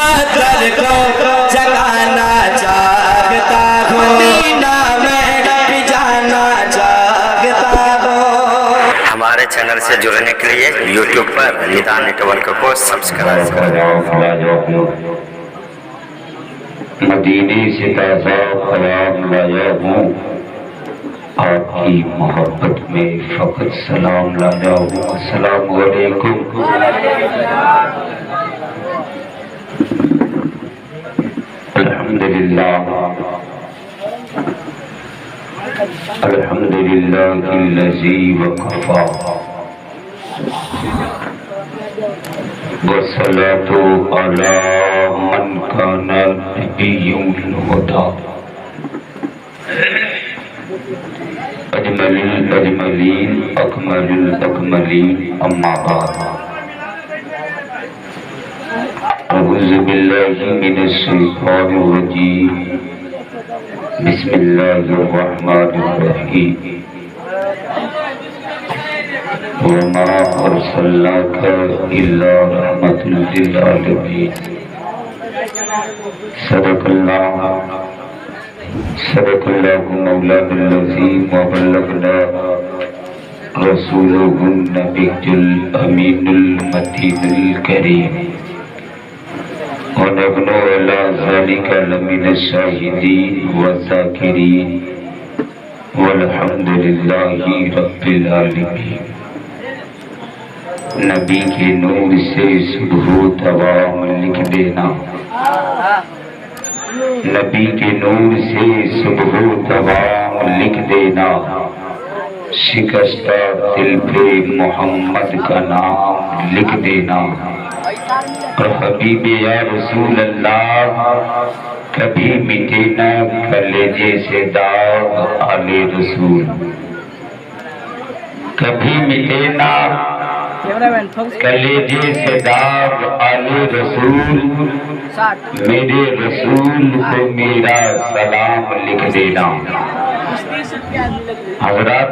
कातर को जगाना चाहता हूँ, मदीना में भी जाना चाहता हूँ। हमारे चैनल से जुड़ने के लिए YouTube पर निदान नेटवर्क को सब्सक्राइब करें। मदीने से ताज़ा ख्याल लाया हूँ, आपकी मोहब्बत में फकत सलाम लाया हूँ। अस्सलाम वालेकुम। अल्हम्दुलिल्लाह अल्हम्दुलिल्लाहिल्लज़ी वक़फ़ा वस्सलातु अला मन काना नबियुल हुदा अजमलिल अजमलीन अकमलिल अकमलीन अम्मा बाद। अऊज़ु बिल्लाहि मिनश शैतानिर रजीम। बिस्मिल्लाहिर रहमानिर रहीम। वमा अर्सलनाका इल्ला रहमतल लिल आलमीन। सदक़ल्लाहु मौलाना अज़ीम व बल्लगना रसूलुहुन नबियुल अमीनुल मतीनुल करीम व नहनु अला ज़ालिका लमिनश शाहिदीन व ज़ाकिरीन वल्हम्दुलिल्लाहि रब्बिल आलमीन। नबी के नूर से सुबह तवाम लिख देना, नबी के नूर से सुबह तवाम लिख देना, शिकस्ता दिल पे मोहम्मद का नाम लिख देना। और हबीबे या रसूल अल्लाह कभी मिटे न कलेजे से दाग आले रसूल, कभी मिटे ना कलेजे से दाग आले रसूल। मेरे रसूल को मेरा सलाम लिख देना। हज़रात,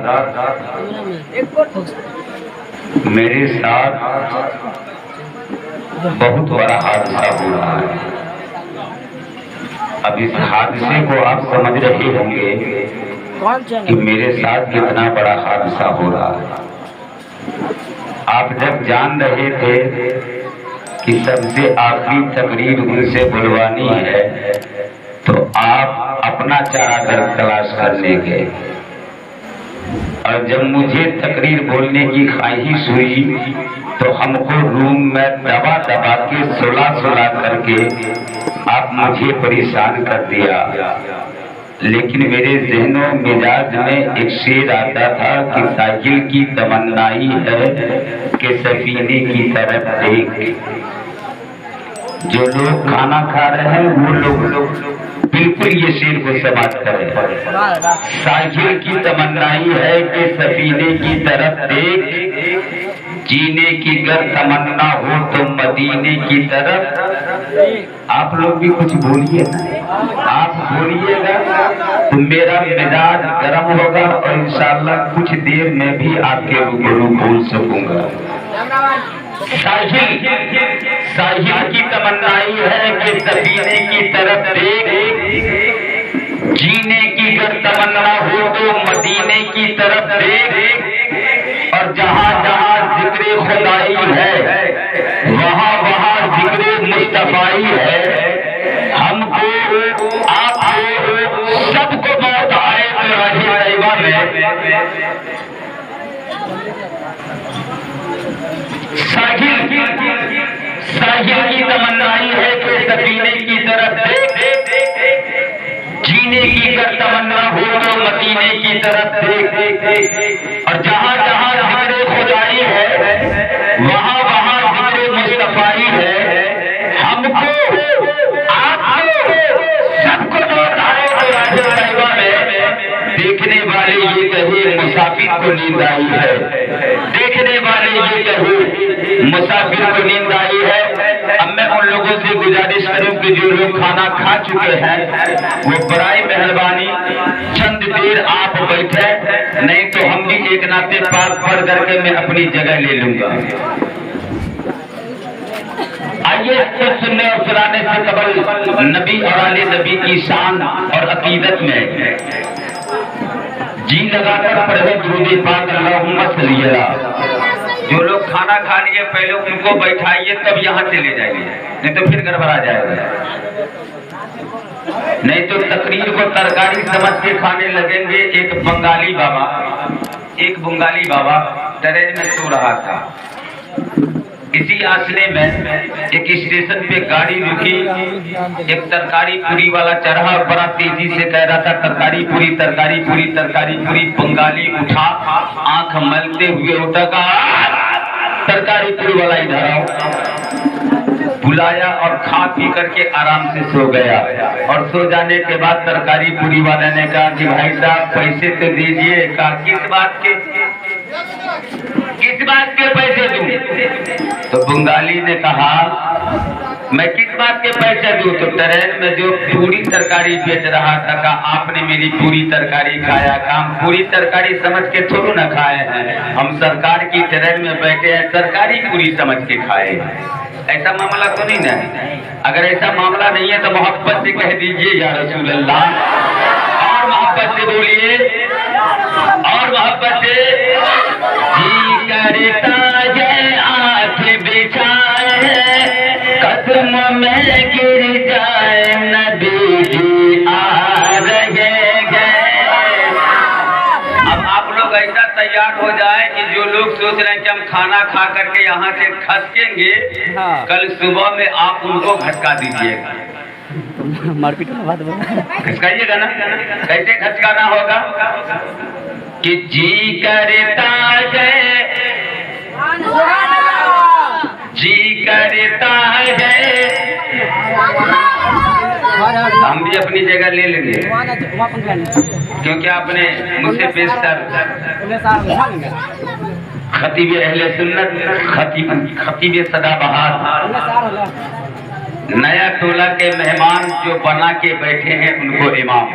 मेरे साथ बहुत बड़ा हादसा हो रहा है। अब इस हादसे को आप समझ रहे होंगे कि मेरे साथ कितना बड़ा हादसा हो रहा है। आप जब जान रहे थे कि सबसे आखिरी तकरीर उनसे बुलवानी है, तो आप अपना चारागर तलाश करने गए। और जब मुझे तकरीर बोलने की ख्वाहिश हुई तो हमको रूम में दबा दबा के सुला करके आप मुझे परेशान कर दिया। लेकिन मेरे ज़हनो मिजाज में एक शेर आता था कि साहिल की तमन्नाई है कि सफीने की तरफ देख। जो लोग खाना खा रहे हैं वो लोग बिल्कुल ये शेर को समाप्त करें। साहिल की तमन्नाई है कि सफीने की तरफ देख, जीने की गर तमन्ना हो तो मदीने की तरफ। आप लोग भी कुछ बोलिए, आप बोलिएगा तो मेरा मिजाज गर्म होगा और इंशाअल्लाह कुछ देर में भी आपके रूबरू बोल सकूंगा। साहिल की तमन्नाई है कि सफीने की तरफ देख, जीने की गर तमन्ना हो तो मदीने की तरफ देख। और जहाँ जहाँ जिक्र खुदाई है वहाँ वहाँ जिक्र मुस्तफाई है। हमको आपको सबको मौत आए तो राहे तैयबा में साहिल की तमन्नाई है कि सफीने की तरफ देख, जीने की गर तमन्ना हो तो मदीने की तरफ देख। और जहाँ जहाँ जिक्र खुदाई है वहाँ वहाँ जिक्र मुस्तफाई है। हमको आपको सबको मौत आए तो राहे तैयबा में। देखने वाले ये कहे मुसाफिर को नींद आई है, देखने वाले ये कहे मुसाफिर को नींद आई है। अब मैं उन लोगों से गुजारिश करूं कि जो लोग खाना खा चुके हैं वो बराए मेहरबानी चंद देर आप बैठे, नहीं तो हम भी एक नाते पाक पढ़ करके मैं अपनी जगह ले लूंगा। आइए कुछ सुनने और सुनाने से कबल नबी और आले नबी की शान और अकीदत में जी लगाकर पढ़े दुरूद पाक अल्लाहुम्मा सल्ली अला। जो लोग खाना खा लिए पहले उनको बैठाइए तब यहाँ चले जाइए, नहीं तो फिर गड़बड़ा जाएगा। नहीं तो तकरीर को तरकारी समझ के खाने लगेंगे। एक बंगाली बाबा ट्रेन में सो रहा था। इसी आसने में एक स्टेशन पे गाड़ी रुकी, एक तरकारी पूरी वाला चढ़ा और बड़ा तेजी से कह रहा था तरकारी पूरी तरकारी पूरी तरकारी पूरी। बंगाली उठा, आंख मलते हुए उठा, तरकारी पूरी वाला इधर आओ। बुलाया और खा पी करके आराम से सो गया। और सो जाने के बाद तरकारी पूरी वाले ने कहा कि भाई साहब पैसे तो दीजिए। कहा किस बात के पैसे दूं? तो बंगाली ने कहा मैं किस बात के पैसे दूं? तो ट्रेन में जो पूरी तरकारी बेच रहा था, कहा आपने मेरी पूरी तरकारी खाया। काम पूरी तरकारी समझ के थोड़ा न खाए हैं, हम सरकार की ट्रेन में बैठे हैं, सरकारी पूरी समझ के खाए। ऐसा मामला तो नहीं ना? अगर ऐसा मामला नहीं है तो मोहब्बत से कह दीजिए या रसूल अल्लाह, और मोहब्बत से बोलिए, और मोहब्बत से। जी करता है आँख बिछाए, कदम में गिर जाए, नबी जी आ रहे हैं। अब आप लोग ऐसा तैयार हो जाए कि जो लोग सोच रहे हैं कि हम खाना खा करके यहाँ से खसकेंगे, कल सुबह में आप उनको खसका दीजिएगा। मारपीट में बात बोला, खसकाइएगा ना? कैसे खसकाना होगा? कि जी करता है, जी करता है। हम भी अपनी जगह ले लेंगे, क्योंकि आपने मुझसे बेशतर खतीब अहले सुन्नत, खतीब सदाबहार, नया टोला के मेहमान जो बना के बैठे हैं उनको इमाम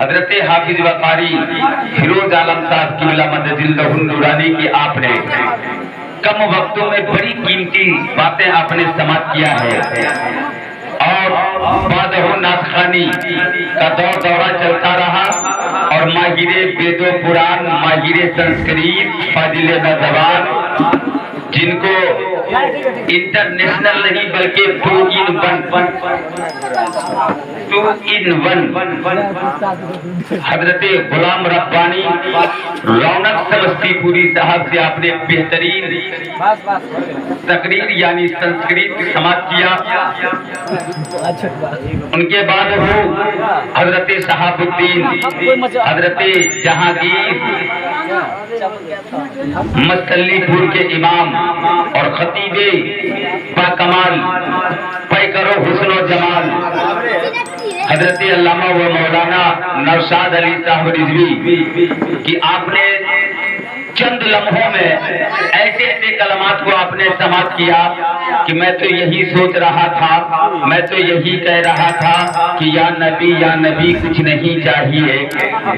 हजरत हाफिज वकारी फिरोज आलम साहब किबला मदजिल्लहुन नूरानी की आपने कम वक्तों में बड़ी कीमती बातें आपने समाप्त किया है। और बादहु नाथखानी का दौरा चलता रहा, और माहिरे वेदो पुराण, माहिरे संस्कृत, फाजिले नौजवान, जिनको इंटरनेशनल नहीं बल्कि 2 in 1 हजरत गुलाम रब्बानी रौनक समस्तीपुरी साहब से आपने बेहतरीन तकरीर यानी संस्कृत समाप्त किया। उनके बाद वो हजरत शहाबुद्दीन, हजरत जहांगीर मसल्लीपुर के इमाम और खतीबे बाकमाल पैकरो हुस्नो जमाल हजरत अल्लामा व मौलाना नौशाद अली साहब रिजवी कि आपने चंद लम्हों में ऐसे ऐसे कलमात को आपने समाप्त किया कि मैं तो यही सोच रहा था, मैं तो यही कह रहा था कि या नबी कुछ नहीं चाहिए,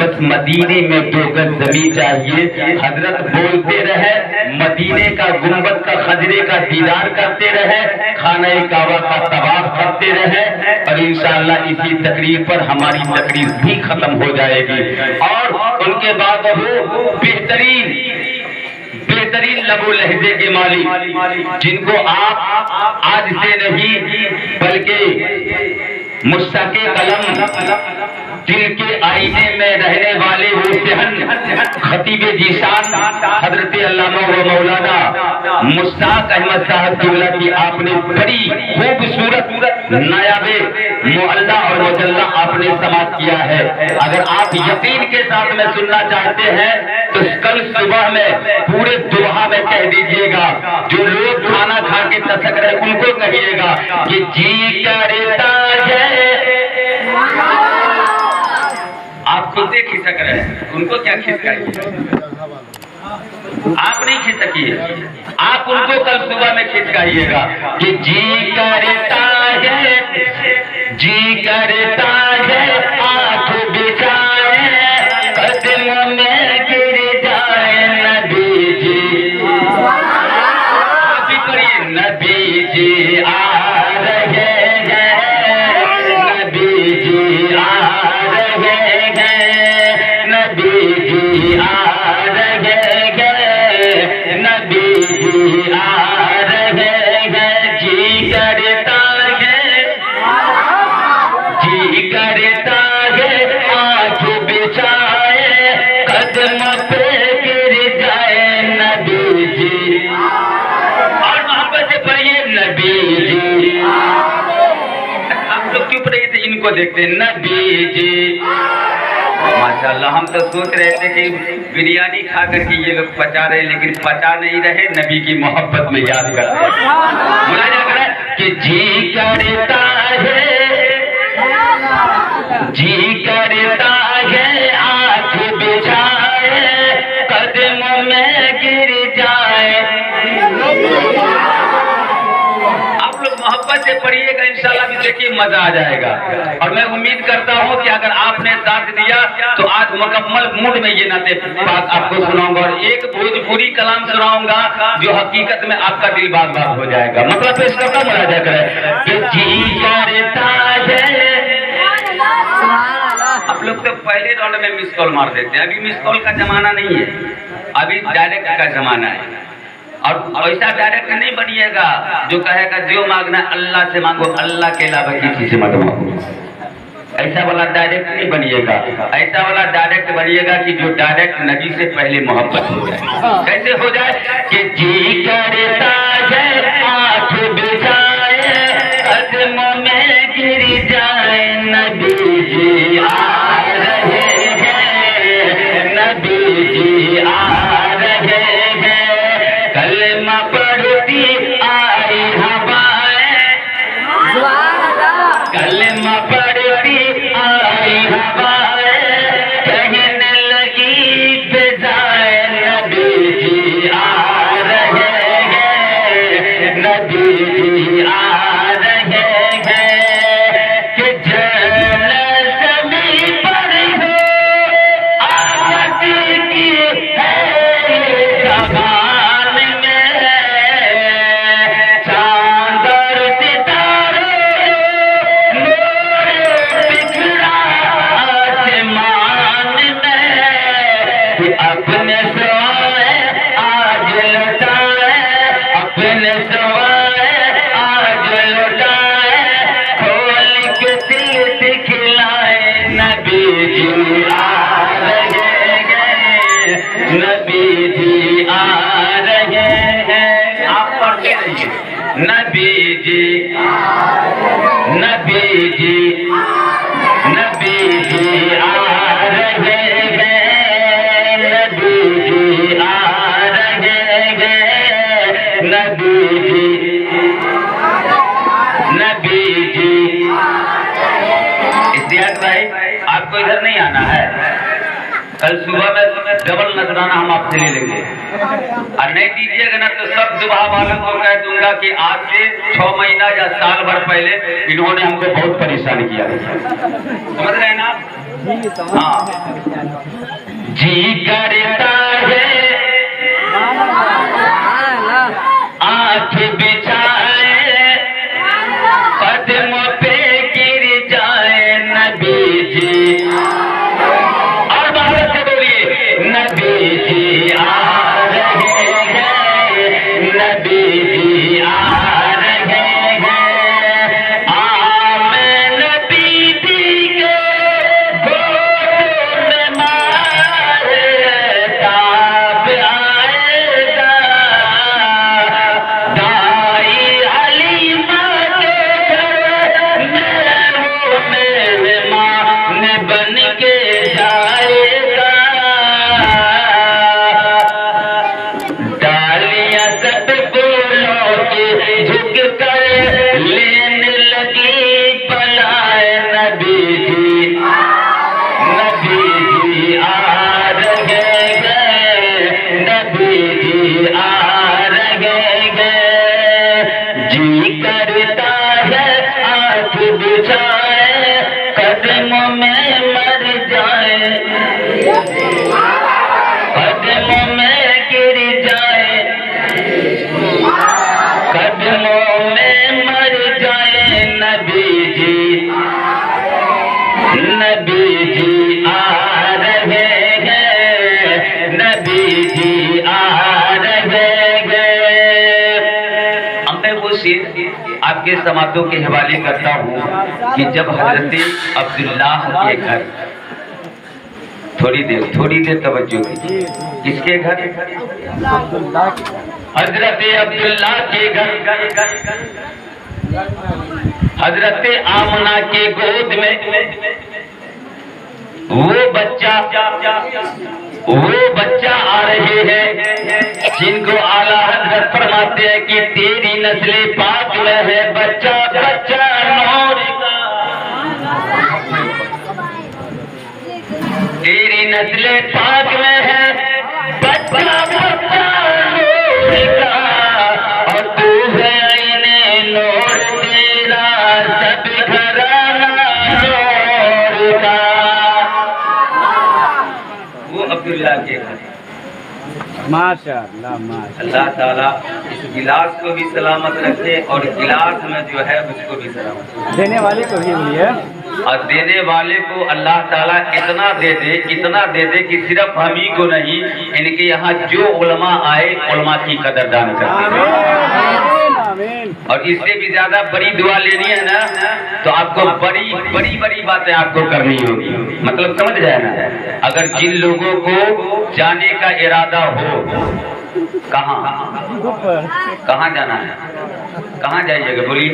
बस मदीने में 2 गज जमीन चाहिए। हजरत बोलते रहे, मदीने का गुंबद का खजरे का दीदार करते रहे, खाना काबा का तवाफ करते रहे, और इंशाअल्लाह इसी तकरीर पर हमारी तकरीर भी खत्म हो जाएगी। और उनके बाद वो बेहतरीन लबो लहजे के मालिक, जिनको आप आज से नहीं बल्कि मुश्ताके कलम दिल के आईने में रहने वाले वो सेहन खतीबे जीशान हजरत अल्लामा व मौलाना मुश्ताक अहमद साहब किबला की आपने बड़ी खूबसूरत नायाबे मुअल्ला और मुजल्ला आपने समाप्त किया है। अगर आप यकीन के साथ में सुनना चाहते हैं तो कल सुबह में पूरे दुहा में कह दीजिएगा, जो लोग खाना खा के तसक रहे उनको कहिएगा कि जी करता है। आप खुद से खिसक रहे हैं, उनको क्या खिसकाइए? आप नहीं खिसकिए, आप उनको कल सुबह में खिसकाइएगा कि जी करता है आंख बिछाए, कदम में गिर जाए, नबी जी आप भी करिए, नबी को देखते हैं। नबी जी माशाल्लाह, हम तो सोच रहे थे कि बिरयानी खा करके ये लोग पचा रहे, लेकिन पचा नहीं रहे, नबी की मोहब्बत में याद करते हैं। मुलाजा करा कि जी करता है आँख बिछाए, कदमों में गिर जाए। आप लोग मोहब्बत से पढ़िएगा, इंशाल्लाह भी देखिए मजा आ जाएगा। और मैं उम्मीद करता हूँ कि अगर आपने साथ दिया तो आज मुकम्मल मूड में ये नाते पाक आपको सुनाऊंगा और एक भोजपुरी कलाम सुनाऊंगा जो हकीकत में आपका दिल बात बात हो जाएगा। मतलब पेश करता मुलाजा करें कि जी करता है। आप लोग तो पहले राउंड में मिस कॉल मार देते हैं, अभी मिस कॉल का जमाना नहीं है, अभी डायरेक्ट का जमाना है। और ऐसा डायरेक्ट नहीं बनिएगा जो कहेगा जो मांगना अल्लाह से मांगो, अल्लाह के अलावा किसी से मत मांगो। ऐसा वाला डायरेक्ट नहीं बनिएगा, ऐसा वाला डायरेक्ट बनिएगा कि जो डायरेक्ट नबी से पहले मोहब्बत हो जाए। कैसे हो जाए कि जी करता है आँख बिछाए, कदमों में गिर जाए। नबी जी आ रहे हैं, नबी जी आ रहे हैं, कलमा पढ़ती आई हवाएं, कलमा पढ़ती आई हवाएं, कहने लगी फिजाएं। नबी जी आ रहे हैं, नबी जी आ रहे हैं, कि जन्नत ज़मीं पर हो आमद की है ज़बान में, चांद और सितारे नूर बिखरा आसमान में, अपने सोए आज लुटाए, अपने सोए आज लुटाए, खोल के दिल दिखलाए। नबी जी आ रहे हैं, नबी जी आ रहे हैं। आप पढ़ते रहिए नबी जी, नबी जी, नबी जी आ रहे हैं, नबी जी आ रहे हैं, नबी जी, नबी जी। इस्तियाक भाई आपको इधर नहीं आना है, कल सुबह में डबल नजराना हम आपसे ले लेंगे और नहीं दीजिएगा ना तो सब दुबा वालों को कह दूंगा कि आज से 6 महीना या साल भर पहले इन्होंने हमको बहुत परेशान किया। समझ रहे हैं ना आप? हाँ, जी करता है आँख बिछाए, कदमों पे गिर जाए। नबी जी और बाहर से बोलिए, नबी जी आ रहे हैं, नबी जी आ रहे हैं, आमेन बीबी के गोद में मारे ताब आएगा, दाई हलीमा के घर में वो मेहमान बन के जाएगा, डालियां सब फूलों की झुक कर लेने लगी पलाए। नबी जी, नबी जी आ रहे हैं, नबी जी आ रहे हैं, जी करता है आँख बिछाए, कदमों में मर जाए, कदमों में गिर जाए, कदमों में मर जाए। नबी जी, नबी जी आ रहे हैं, नबी जी आ रहे हैं। अब मैं वो शेर आपके समातों के हवाले करता हूँ कि जब हजरत अब्दुल्लाह के घर, थोड़ी देर तवज्जो कीजिए, किसके घर? हजरत अब्दुल्लाह के घर हजरत आमना के गोद में वो बच्चा आ रहे हैं जिनको आला हजरत फरमाते हैं कि तेरी नस्ले पाक में है बच्चा बच्चा नूर का, तेरी नस्ले पाक में है बच्चा बच्चा नूर का, और तू है आईने नूर तेरा सब घराना नूर का। वो अब्दुल्ला के घर। माशाअल्लाह माशाअल्लाह। अल्लाह ताला इस गिलास को भी सलामत रखे और गिलास में जो है उसको भी सलामत रखे। देने वाले को भी बोलिए। और देने वाले को अल्लाह ताला इतना दे दे कि सिर्फ हम ही को नहीं, इनके यहाँ जो उलमा आए उलमा की कदरदान करते। और इससे भी ज्यादा बड़ी दुआ लेनी है ना तो आपको बड़ी बातें आपको करनी होगी। मतलब समझ जाए ना, अगर जिन लोगों को जाने का इरादा हो, कहाँ जाना है, कहाँ जाइएगा बोलिए,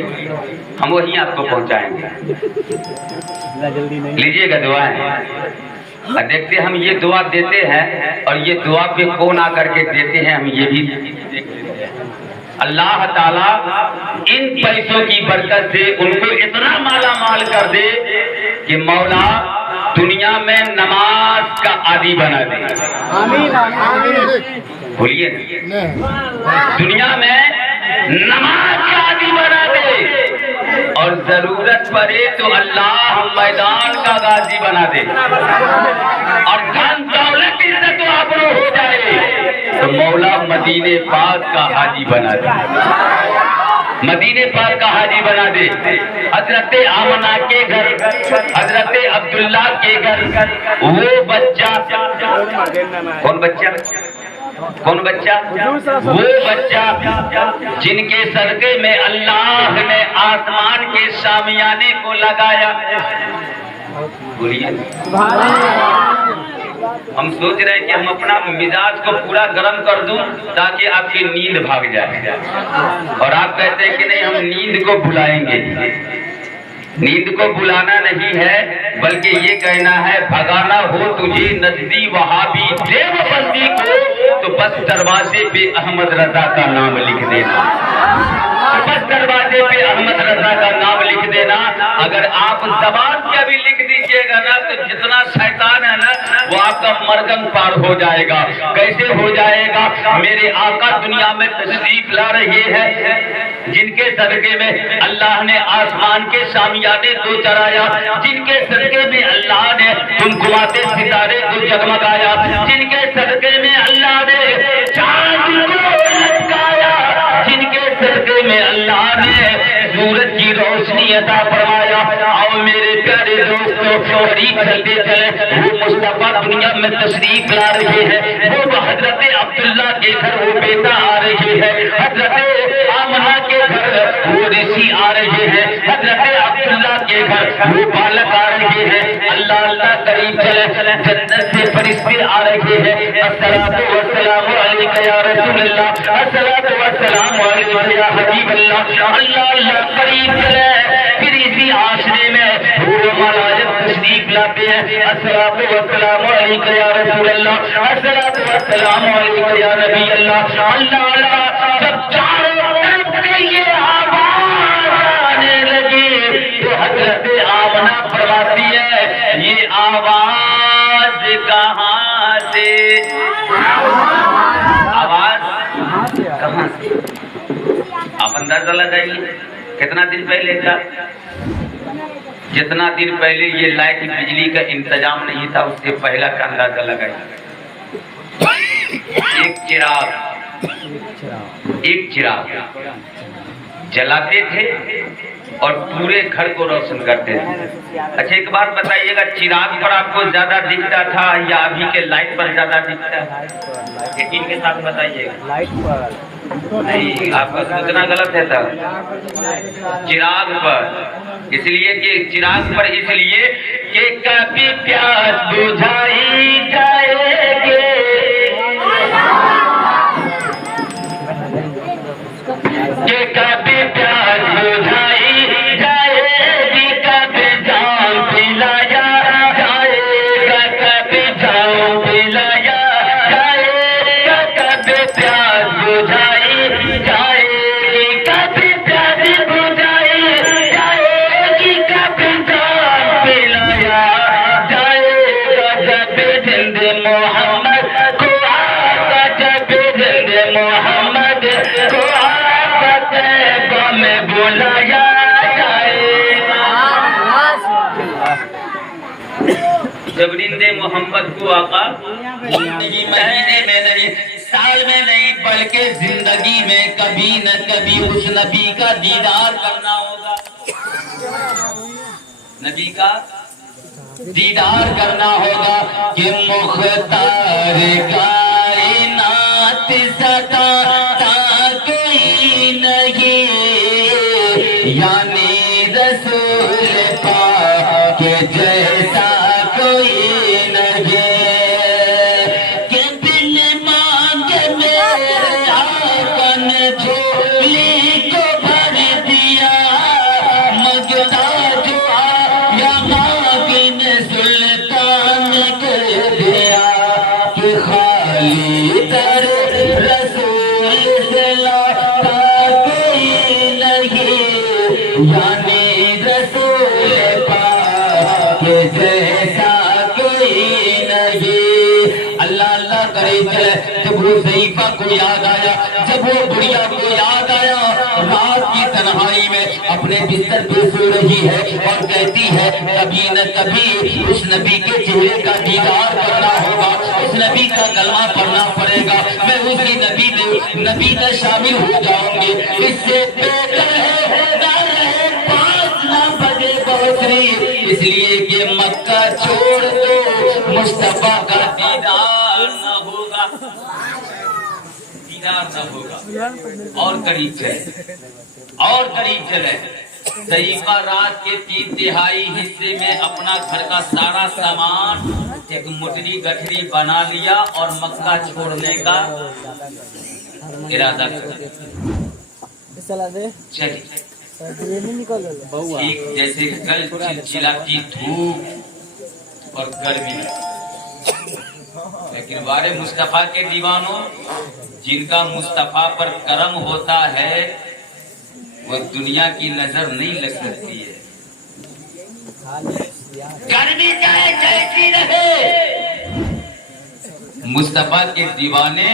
हम वहीं आपको पहुँचाएंगे। जल्दी नहीं लीजिएगा दुआएं। और देखते हम ये दुआ देते हैं और ये दुआ पे कौन आकर के देते हैं, हम ये भी अल्लाह ताला इन पैसों की बरकत से उनको इतना माला माल कर दे कि मौला दुनिया में नमाज का आदी बना दे। आमीन आमीन। बोलिए, दुनिया में नमाज का आदी बना दे, और जरूरत पड़े तो अल्लाह मैदान का गाजी बना दे, और धन दौलत से तो आपको हो जाए तो मौला मदीने पाक का हाजी बना दे, मदीने पाक का हाजी बना दे। हजरत आमना के घर, हजरत अब्दुल्ला के घर वो बच्चा, कौन बच्चा, वो बच्चा जिनके सदके में अल्लाह ने आसमान के शामियाने को लगाया। बोलिए, हम सोच रहे हैं कि हम अपना मिजाज को पूरा गर्म कर दूं ताकि आपकी नींद भाग जाए, और आप कहते हैं कि नहीं हम नींद को बुलाएंगे। नींद को बुलाना नहीं है बल्कि ये कहना है भगाना हो तुझे नजदी वहाबी देवबंदी को तो बस दरवाजे पे अहमद रजा का नाम लिख देना, तो बस दरवाजे पे अहमद रजा का नाम लिख देना। अगर आप जबान पे भी लिख दीजिएगा ना तो जितना शैतान है ना वो आपका मरगन पार हो जाएगा। कैसे हो जाएगा? मेरे आका दुनिया में तशरीफ ला रहे हैं जिनके सदके में अल्लाह ने आसमान के शामियाने को चराया, जिनके सदके में अल्लाह ने कुमकुमाते सितारे को जगमगाया, जिनके सदके में अल्लाह ने चांद को लटकाया, जिनके सदके में अल्लाह ने सूरज की रोशनी अता फरमाया। आओ मेरे प्यारे दोस्तों, करीब चलते चले वो मुस्तफा दुनिया में तशरीफ ला रहे हैं, वो हजरत अब्दुल्ला के घर वो बेटा आ रहे हैं, हजरत आमना के घर वो ऋषि आ रहे हैं, हजरत अब्दुल्ला के घर वो बालक आ रहे हैं। अल्लाह अल्लाह करीब चले, जन्नत से फरिश्ते आ रहे हैं। अस्सलातु वस्सलामु अलैका या रसूलल्लाह, अस्सलातु वस्सलामु अलैका या हबीबल्लाह। अल्लाह अल्लाह करीब चले, फिर इसी आशरे में वो मलाइक तशरीफ लाते हैं। अस्सलातु वस्सलामु अलैका या रसूलल्लाह, अस्सलातु वस्सलामु अलैका या नबी अल्लाह। अल्लाह अल्लाह जब चारों तरफ से ये आवाज आने लगी तो हजरत आमना फरमाती है ये आवाज कहाँ से, आवाज कहाँ से? आप अंदाजा लगाइए कितना दिन पहले का, जितना दिन पहले ये लाइट बिजली का इंतजाम नहीं था उससे पहला का अंदाजा लगाइए। एक चिराग जलाते थे और पूरे घर को रोशन करते थे। अच्छा एक बात बताइएगा, चिराग पर आपको ज्यादा दिखता था या अभी के लाइट पर ज्यादा दिखता है? यकीन के साथ बताइएगा। लाइट पर नहीं, आपका सोचना गलत है तब। चिराग पर, इसलिए कि चिराग पर इसलिए कि कभी प्यास बुझाई जाएगी, कि कभी प्यास बुझाई मोहम्मद को आका, जब जिंदे मोहम्मद को आका तैबा में बुलाया जाएगा। जब जिंदे मोहम्मद को आका जिंदगी महीने में नहीं, साल में नहीं, बल्कि जिंदगी में कभी न कभी उस नबी का दीदार करना होगा। नबी का दीदार करना होगा कि मुख्तार कायनात सताता कोई नहीं, यानी रसूल पाक के जैसा कोई नहीं। कि दिल मांगे मेरे आका ने झोली को भर दिया, मगदा जो आया मागिन सुल्तान कर दिया। कि खाली दर रसूल से लौटा कोई नहीं, यानी रसूल पाक के जैसा कोई नहीं। अल्लाह अल्लाह करे चले, जब वो ज़ईफ़ा को याद आया, जब वो बुढ़िया को याद आया, रात की तन्हाई में अपने बिस्तर पे सो रही है और कहती है कभी न कभी उस नबी के चेहरे का दीदार करना होगा, उस नबी का कलमा पढ़ना पड़ेगा, मैं उसी नबी में शामिल हो जाऊंगी। इससे बेहतर है होता रहे 5 ना बजे पहुंचनी, इसलिए कि मक्का छोड़ दो मुस्तफा का दीदार न होगा, दीदार न होगा। और करीब चले, और करीब चले। ज़ईफ़ा रात के 3/3 हिस्से में अपना घर का सारा सामान एक मुटरी गठरी बना लिया और मक्का छोड़ने का इरादा कर। चलिए एक जैसे कल चिलचिलाती धूप और गर्मी, लेकिन वारे मुस्तफा के दीवानों, जिनका मुस्तफा पर करम होता है वो दुनिया की नजर नहीं लग सकती है। गर्मी चाहे कैसी रहे, मुस्तफा के दीवाने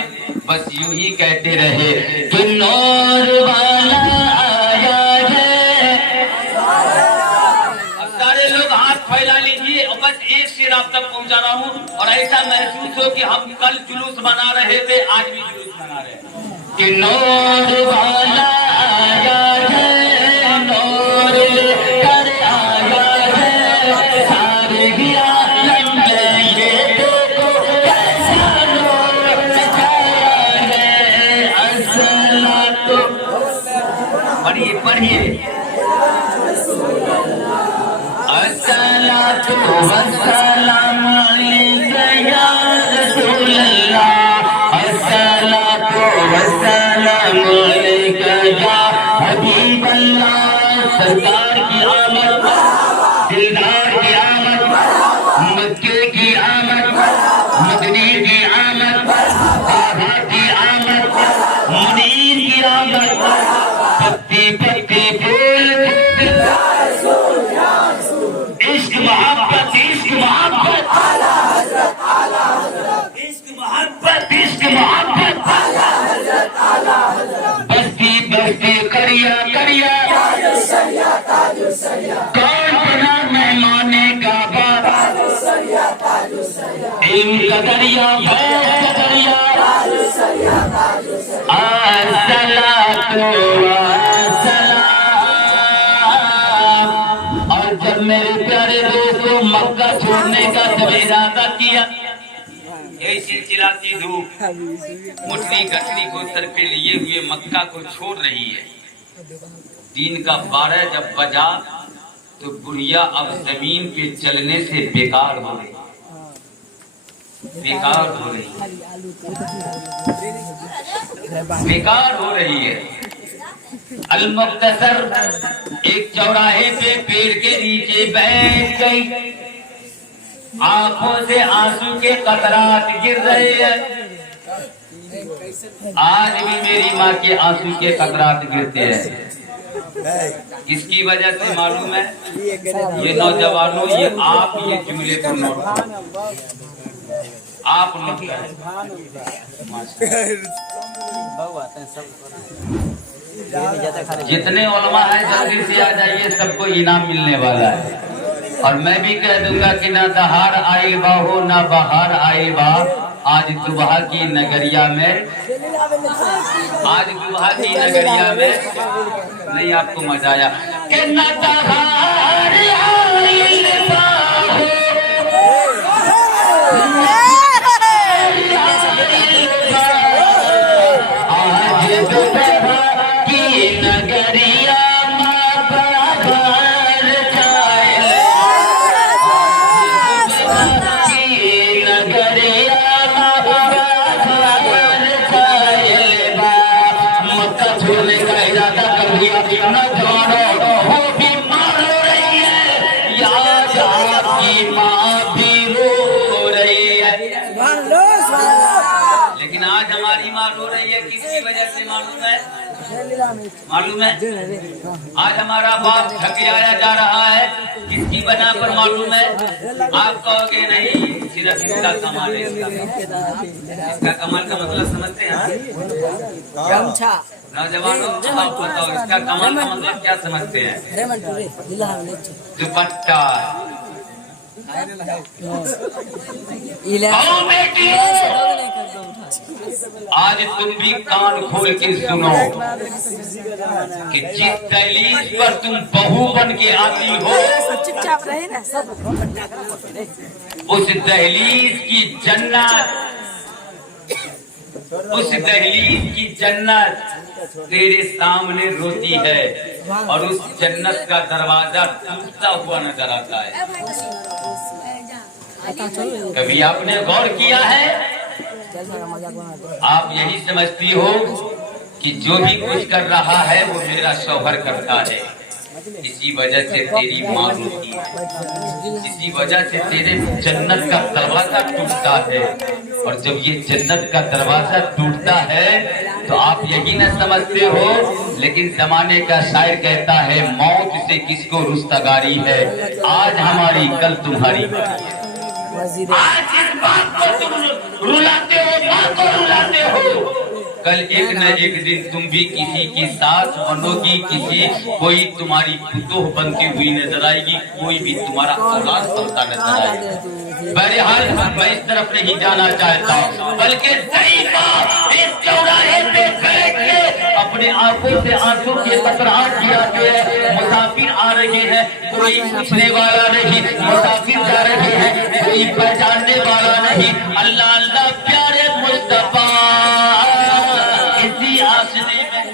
बस यूं ही कहते रहे कि नूर वाला आया है। अब सारे लोग हाथ फैला लीजिए और बस एक शेर आप तक पहुंचा रहा हूँ, और ऐसा महसूस हो कि हम कल जुलूस मना रहे थे, आज भी जुलूस मना रहे हैं। कि नूर वाला आया है, नूर कर आया है, सारे आलम में ये देखो कैसा नूर छाया है। अस्सलातु, पढ़िए पढ़िए, अस्सलातु वस्सलाम अलैका या रसूलल्लाह, अस्सलातु वस्सलाम अलैका या हबीबल्लाह। सरकार की आमद, दिलदार की आमद, मक्के की आमद, मदनी की आमद, आभा की आमद, मुनीर की आमद, पत्ती पत्ती फूल इश्क मोहब्बत, इश्क मोहब्बत, इश्क मोहब्बत, इश्क मोहब्बत, बस्ती बस्ती करिया करिया, कौन बना मेहमाने का बाप, इल्म का दरिया, फैज़ का दरिया, अस्सलातु वस्सलाम। और जब मेरे प्यारे दोस्तों मक्का छोड़ने का जब इरादा किया, यही चिलचिलाती धूप मुट्ठी गठरी को सर पे लिए हुए मक्का को छोड़ रही है। दिन का 12 जब बजा तो बुढ़िया अब जमीन पे चलने से बेकार हो रही, बेकार हो रही, बेकार हो रही है। अल-मुख्तसर एक चौराहे पे पेड़ के नीचे बैठ गई, आंखों से आंसू के कतरात गिर रहे हैं। आज भी मेरी माँ के आंसू के कतरात गिरते हैं। किसकी वजह से मालूम है? ये नौजवानों, ये आप ये चूल्हे पर नौट, आप लोग का है। जितने उलमा है जल्दी से आ जाइए, सबको इनाम मिलने वाला है। और मैं भी कह दूंगा कि ना दहाड़ आइल बा हो ना बहार आइल बा, आज दुबहा की नगरिया में, आज दुबहा की नगरिया में नहीं आपको मजा आया कि ना दहाड़ आइल बा हो, आज दुबहा की नगरिया लेकिन आज हमारी माँ रो रही है, किसकी वजह से मालूम है? मालूम है? आज हमारा बाप ठकियाया जा रहा है, किसकी बना पर मालूम है? आप कहोगे नहीं, सिर्फ इसका कमाल है। इसका कमाल का मतलब समझते हैं नौजवानों? आप बताओ इसका कमाल का मतलब क्या समझते हैं? दुपट्टा। आज तुम भी कान खोल के सुनो कि जिस दहलीज पर तुम बहू बन के आती हो, चुपचाप रहे ना सब, उस दहलीज की जन्नत, उस दहलीज की जन्नत तेरे सामने रोती है और उस जन्नत का दरवाजा टूटता हुआ नजर आता है। कभी आपने गौर किया है? आप यही समझती हो कि जो भी कुछ कर रहा है वो मेरा शौहर करता है, इसी वजह से तेरी माँ रोती है, इसी वजह से तेरे जन्नत का दरवाजा टूटता है। और जब ये जन्नत का दरवाजा टूटता है तो आप यही न समझते हो, लेकिन जमाने का शायर कहता है मौत से किसको रुस्तगारी है, आज हमारी कल तुम्हारी बारी है। आज इस बात को तुम रुलाते हो, माँ को रुलाते हो, कल एक न एक दिन तुम भी किसी की सास बनोगी, किसी कोई तुम्हारी फुतोह बनती हुई नजर आएगी, कोई भी तुम्हारा औलाद बनता नजर आएगा। बहरहाल मैं इस तरफ नहीं जाना चाहता, बल्कि इस चौराहे पे बैठ के अपने आंखों से आंसू के कतराहट किया है। मुसाफिर आ रहे हैं, कोई पूछने वाला नहीं, मुसाफिर जा रहे हैं, कोई पहचानने वाला नहीं। अल्लाह अल्लाह प्यारे मुस्तफा इसी आसरे में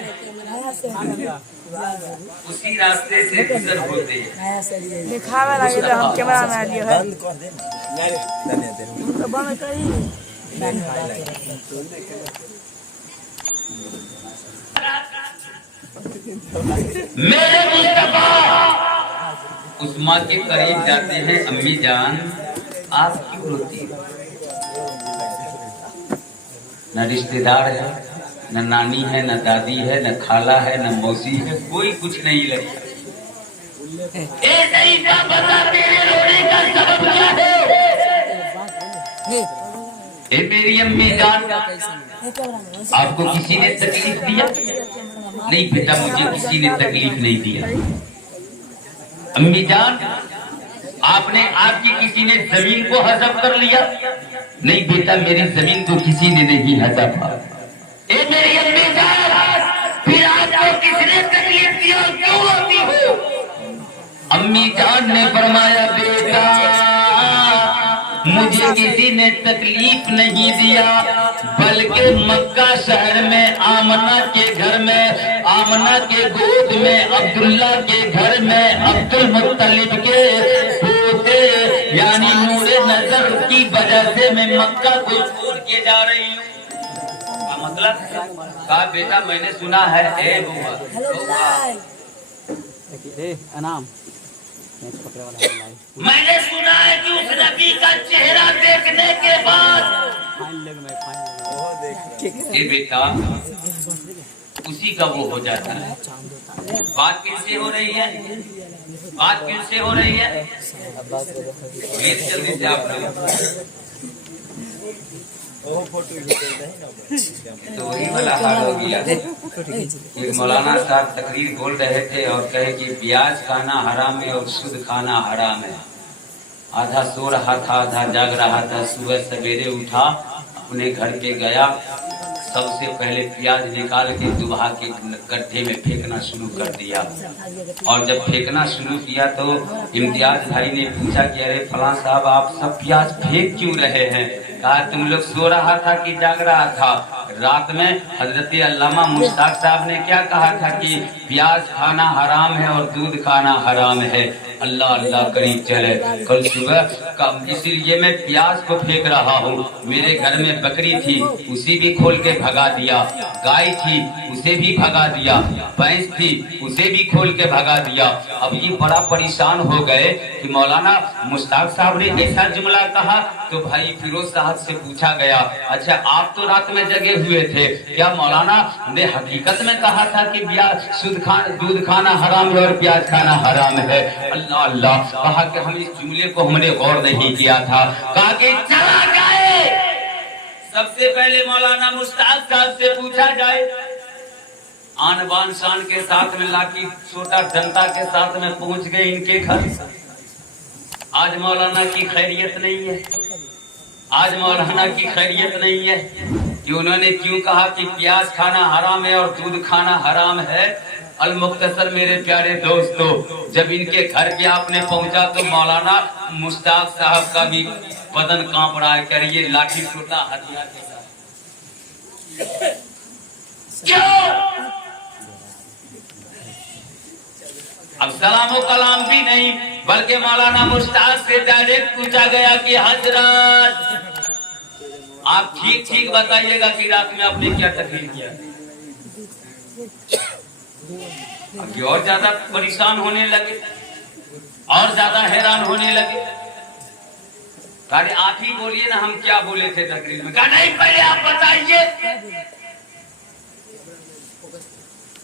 उसी रास्ते से गुजर होते हैं। दिखावे लगे तो हम कैमरा में आ लियो है तो बंद करी। मेरे मुस्तफा उस माँ के करीब जाते हैं, अम्मी जान आप क्यों रोती हो? न रिश्तेदार है, न नानी है, न दादी है, न खाला है, न मौसी है, कोई कुछ नहीं लगता। बता तेरे रोने का सबब क्या है? ए मेरी अम्मी जान, आपको किसी ने तकलीफ दिया? नहीं बेटा, मुझे किसी ने तकलीफ नहीं दिया। अम्मी जान, आपने आपकी किसी ने जमीन को हजम कर लिया? नहीं बेटा, मेरी जमीन को किसी ने नहीं हजम किया। ए मेरी अम्मी जान, फिर आपको किसने तकलीफ दिया, क्यों रोती हो? अम्मी जान ने फरमाया बेटा, मुझे किसी ने तकलीफ नहीं दिया, बल्कि मक्का शहर में आमना के घर में, आमना के गोद में, अब्दुल्ला के घर में, अब्दुल मुत्तलिब के पोते यानी नूरे नजर की वजह से मैं मक्का को छोड़ के जा रही हूँ। मतलब कहा बेटा, मैंने सुना है ए अनाम मैंने सुना है कि उस नबी का चेहरा देखने के बाद ये बेटा उसी का वो हो जाता है। बात किससे हो रही है? बात किससे हो रही है? जल्दी से आप लोग तो वही वाला हाल हो गया। एक मौलाना साहब तकरीर बोल रहे थे और कहे कि प्याज खाना हराम है और शुद्ध खाना हराम है। आधा सो रहा था, आधा जाग रहा था। सुबह सवेरे उठा, अपने घर पे गया, सबसे पहले प्याज निकाल के दुबहा के गड्ढे में फेंकना शुरू कर दिया। और जब फेंकना शुरू किया तो इम्तियाज भाई ने पूछा कि अरे फलां साहब, आप सब प्याज फेंक क्यों रहे हैं? कहा तुम लोग सो रहा था कि जाग रहा था? रात में हजरत अल्लामा मुश्ताक साहब ने क्या कहा था कि प्याज खाना हराम है और दूध खाना हराम है। अल्लाह अल्लाह करीब चले। कल सुबह इसीलिए मैं प्याज को फेंक रहा हूँ। मेरे घर में बकरी थी, उसी भी खोल के भगा दिया। गाय थी, उसे भी भगा दिया। भैंस थी, उसे भी खोल के भगा दिया। अब ये बड़ा परेशान हो गए कि मौलाना मुश्ताक साहब ने ऐसा जुमला कहा। तो भाई फिरोज साहब से पूछा गया, अच्छा आप तो रात में जगे हुए थे, क्या मौलाना ने हकीकत में कहा था कि प्याज शुद्ध दूध खाना हराम है और प्याज खाना हराम है? अल्लाह अल्लाह। कहा कि हम इस जुमले को हमने गौर नहीं किया था। कहा कि चला जाए, सबसे पहले मौलाना मुश्ताक साहब से पूछा जाए। आन बान शान के साथ में लाठी छोटा जनता के साथ में पहुंच गए इनके घर। आज मौलाना की खैरियत नहीं है, आज मौलाना की खैरियत नहीं है कि उन्होंने क्यों कहा कि प्याज खाना हराम है और दूध खाना हराम है। अल मुख्तसर मेरे प्यारे दोस्तों, जब इनके घर पे आपने पहुंचा तो मौलाना मुश्ताक साहब का भी बदन कांप रहा है। करिए लाठी छोटा हथियार के साथ क्यों? अब सलामो कलाम भी नहीं, बल्कि मौलाना मुश्ताक से डायरेक्ट पूछा गया कि हजरत आप ठीक ठीक बताइएगा कि रात में आपने क्या तकलीफ किया। अभी और ज्यादा परेशान होने लगे, और ज्यादा हैरान होने लगे। अरे आप ही बोलिए ना, हम क्या बोले थे तकरीर में? कहा नहीं, पहले आप बताइए।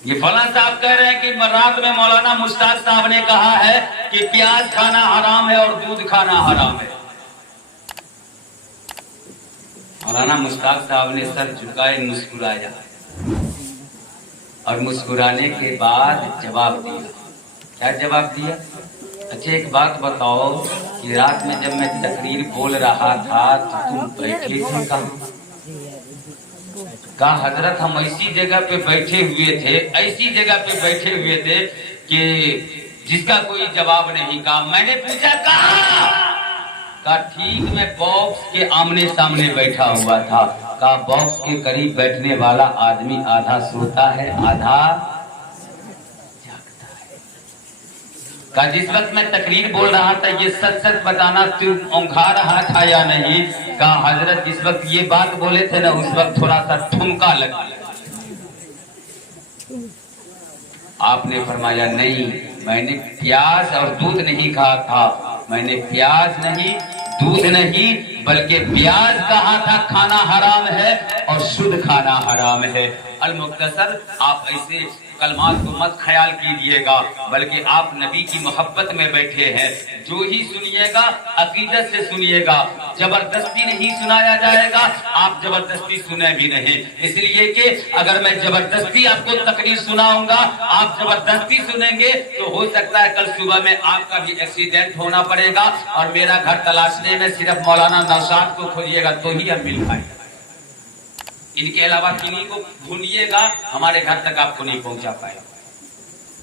ये फलां साहब कह रहे हैं कि रात में मौलाना मुश्ताक साहब ने कहा है कि प्याज खाना हराम है और दूध खाना हराम है। मौलाना मुश्ताक साहब ने सर झुकाए, मुस्कुराया और मुस्कुराने के बाद जवाब दिया। क्या जवाब दिया? अच्छा एक बात बताओ कि रात में जब मैं तकरीर बोल रहा था तो तुम बैठे थे कहाँ? कहा हजरत हम ऐसी जगह पे बैठे हुए थे, ऐसी जगह पे बैठे हुए थे कि जिसका कोई जवाब नहीं। कहा मैंने पूछा कहा? कहा ठीक मैं बॉक्स के आमने सामने बैठा हुआ था। कहा बॉक्स के करीब बैठने वाला आदमी आधा सोता है, आधा जागता है। कहा जिस वक्त मैं तकरीर बोल रहा था ये सच सच बताना, तू औंघा रहा था या नहीं? कहा हजरत जिस वक्त ये बात बोले थे ना, उस वक्त थोड़ा सा ठुमका लगा। आपने फरमाया नहीं, मैंने प्याज और दूध नहीं कहा था, मैंने प्याज नहीं दूध नहीं बल्कि प्याज कहा था खाना हराम है और शुद्ध खाना हराम है। अल मुख्तसर आप ऐसे कलमात को मत ख्याल कीजिएगा, बल्कि आप नबी की मोहब्बत में बैठे हैं। जो ही सुनिएगा अकीदत से सुनिएगा, जबरदस्ती नहीं सुनाया जाएगा, आप जबरदस्ती सुने भी नहीं। इसलिए कि अगर मैं जबरदस्ती आपको तकरीर सुनाऊंगा, आप जबरदस्ती सुनेंगे तो हो सकता है कल सुबह में आपका भी एक्सीडेंट होना पड़ेगा और मेरा घर तलाशने में सिर्फ मौलाना नौशाद को खोजिएगा तो ही हम मिल पाएंगे। इनके अलावा किन्हीं को ढूंढिएगा, हमारे घर तक आपको नहीं पहुंचा पाएगा।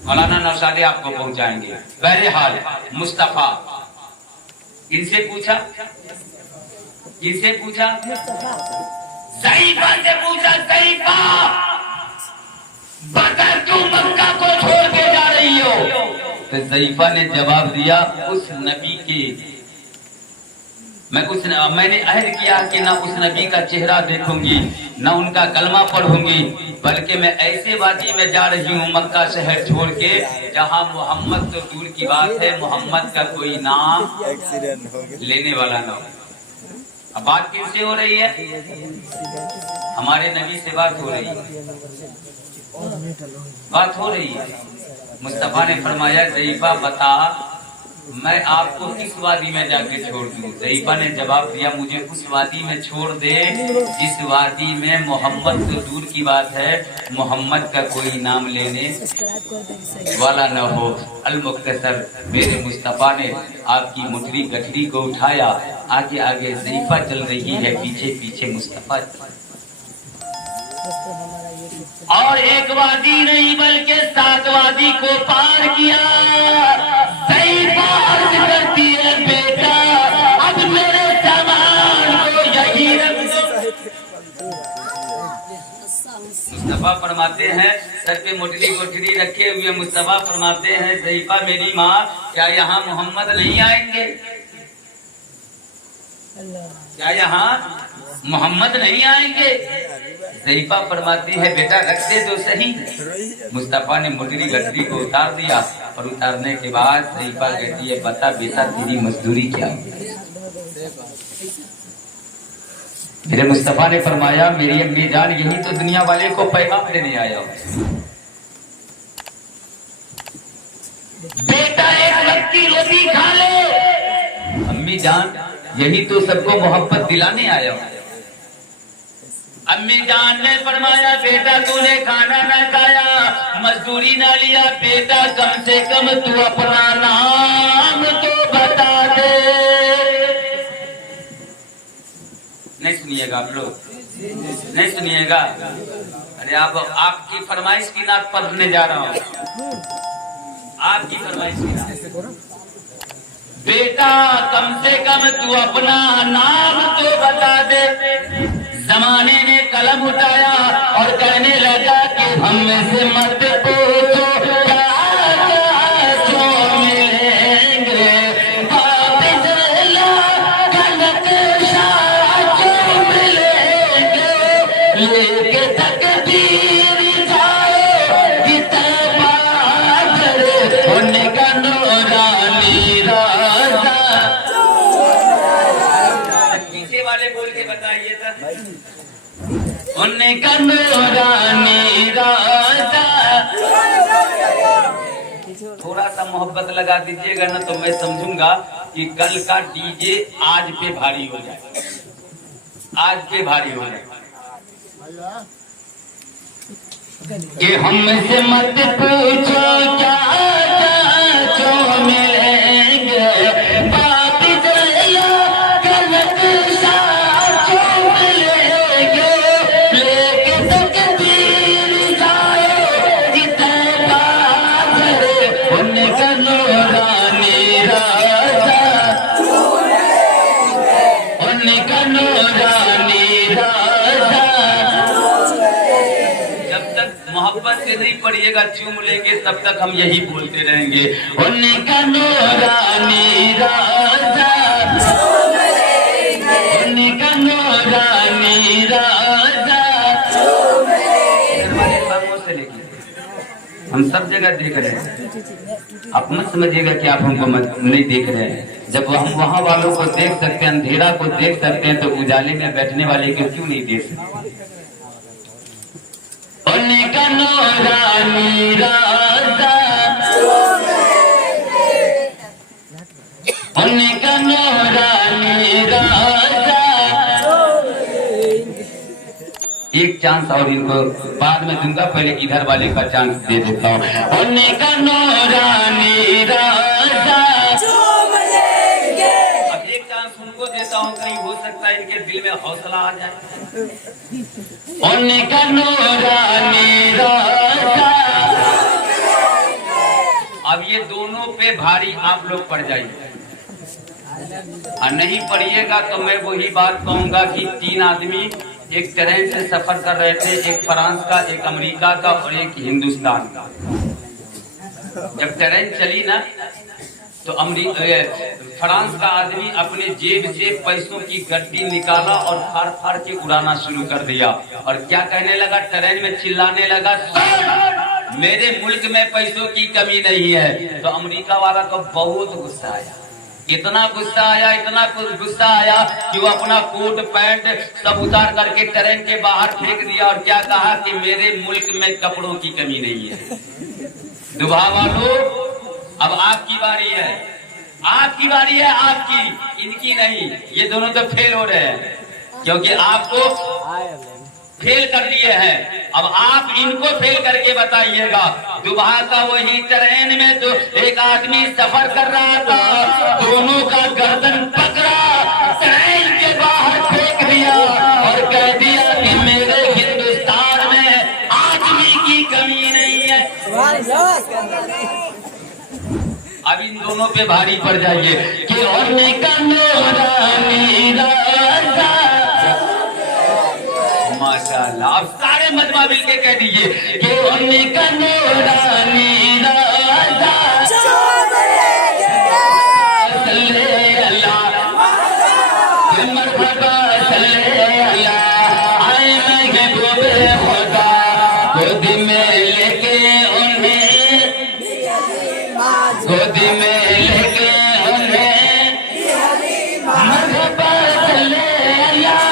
मौलाना नौशादे आपको पहुंचाएंगे। बहरहाल मुस्तफा इनसे पूछा, इनसे पूछा, ज़ईफ़ा से पूछा, ज़ईफ़ा बता तू मक्का को छोड़ के जा रही हो? तो ज़ईफ़ा ने जवाब दिया उस नबी के मैंने अहद किया कि ना उस नबी का चेहरा देखूंगी, ना उनका कलमा पढ़ूंगी, बल्कि मैं ऐसे वादी में जा रही हूँ मक्का शहर छोड़ के जहाँ मोहम्मद तो दूर की बात है, मोहम्मद का कोई नाम लेने वाला ना हो। अब बात किससे हो रही है? हमारे नबी से बात हो रही है, बात हो रही है। मुस्तफा ने फरमाया ज़ईफ़ा बता मैं आपको किस वादी में जाके छोड़ दूं? ज़ईफ़ा ने जवाब दिया, मुझे उस वादी में छोड़ दे जिस वादी में मोहम्मद तो दूर की बात है, मोहम्मद का कोई नाम लेने वाला न हो। अल मुख्तसर मेरे मुस्तफ़ा ने आपकी मुठरी गठरी को उठाया, आगे आगे ज़ईफ़ा चल रही है, पीछे पीछे मुस्तफ़ा। और एक वादी नहीं बल्कि 7 वादी को पार किया। ज़ईफ़ा अर्ज़ करती है, बेटा अब मेरे सामान को यहीं रख दो। मुस्तफ़ा फरमाते हैं, सर पे मोटली गोटली रखे हुए मुस्तफ़ा फरमाते हैं, ज़ईफ़ा मेरी माँ, क्या यहाँ मोहम्मद नहीं आएंगे? क्या यहाँ मोहम्मद नहीं आएंगे? ज़ईफ़ा फरमाती है, बेटा रखते तो सही। मुस्तफ़ा ने मुटरी गठरी को उतार दिया और उतारने के बाद ज़ईफ़ा कहती है, बता बेटा तेरी मजदूरी क्या है? मेरे मुस्तफ़ा ने फरमाया, मेरी अम्मी जान यही तो दुनिया वाले को पैगाम देने आया हूं। बेटा एक वक्त की रोटी खा ले। अम्मी जान यही तो सबको मोहब्बत दिलाने आया हूं। अम्मी जान ने फरमाया, बेटा तूने खाना ना खाया, मजदूरी ना लिया, बेटा कम से कम तू अपना नाम तो बता दे। नहीं सुनिएगा आप लोग, नहीं सुनिएगा। अरे आप आपकी फरमाइश की नात पढ़ने जा रहा हूँ, आपकी फरमाइश की नात। बेटा कम से कम तू अपना नाम तो बता दे। जमाने ने कलम उठाया और कहने लगा कि हम में से मत पूछो क्या जो मिलेंगे, वापिस गलत जो मिलेंगे, लेके तकदीर जाओ किताबा करे उनका नूरानी राजा। पीछे वाले बोल के बताइए था, उनका नूरानी राजा। थोड़ा सा मोहब्बत लगा दीजिएगा ना, तो मैं समझूंगा कि कल का डीजे आज पे भारी हो जाए, आज पे भारी हो जाए। कि हमसे मत पूछो क्या जो मिलेंगे, वापिस गलत जो मिलेंगे, लेके तकदीर जाए जितना करे उनका नूरानी राजा, उनका नूरानी राजा। जब तक मोहब्बत से नहीं पढ़िएगा, चूम लेंगे, तब तक हम यही बोलते रहेंगे, उनका नूरानी राजा, उनका नूरानी राजा। खामोश लेके हम सब जगह देख रहे हैं। आप मत समझिएगा कि आप हमको नहीं देख रहे हैं। जब हम वहाँ वालों को देख सकते हैं, अंधेरा को देख सकते हैं, तो उजाले में बैठने वाले को क्यों नहीं देख सकते? उनका नूरानी राजा, उनका नूरानी राजा। एक चांस और इनको बाद में दूंगा, पहले इधर वाले का चांस दे देता हूँ। उनका नूरानी राजा, अब एक चांस उनको देता हूँ, कहीं हो सकता है इनके दिल में हौसला आ जाए। उनका नूरानी राजा। अब ये दोनों पे भारी आप लोग पड़ जाइए, और नहीं पढ़िएगा तो मैं वही बात कहूंगा कि 3 आदमी एक ट्रेन से सफर कर रहे थे, एक फ्रांस का, एक अमेरिका का और एक हिंदुस्तान का। जब ट्रेन चली ना, तो फ्रांस का आदमी अपने जेब से पैसों की गड्डी निकाला और फाड़ फाड़ के उड़ाना शुरू कर दिया। और क्या कहने लगा? ट्रेन में चिल्लाने लगा, मेरे मुल्क में पैसों की कमी नहीं है। तो अमेरिका वाला को बहुत गुस्सा आया, इतना गुस्सा आया, इतना गुस्सा आया कि वो अपना कोट पैंट सब उतार करके ट्रेन के बाहर फेंक दिया और क्या कहा कि मेरे मुल्क में कपड़ों की कमी नहीं है। दुबा वालों, अब आपकी बारी है। आपकी बारी है, आपकी, इनकी नहीं। ये दोनों तो फेल हो रहे हैं क्योंकि आपको फेल कर दिए हैं। अब आप इनको फेल करके बताइएगा। दुबहा का वही ट्रेन में तो एक आदमी सफर कर रहा था, दोनों का गर्दन पकड़ा, ट्रेन के बाहर फेंक दिया और कह दिया कि मेरे हिंदुस्तान में आदमी की कमी नहीं है। अब इन दोनों पे भारी पड़ जाइए कि होने का नूरानी राजा। माशाअल्लाह, अब सारे मजमा मिल के कह दीजिए कि होने का नूरानी राजा। सल्ले अल्लाह, मरहबा सल्ले अल्लाह। आए महबूबे खुदा गोद में लेके उन्हें, गोद में लेके उन्हें मरहबा सल्ले अल्लाह।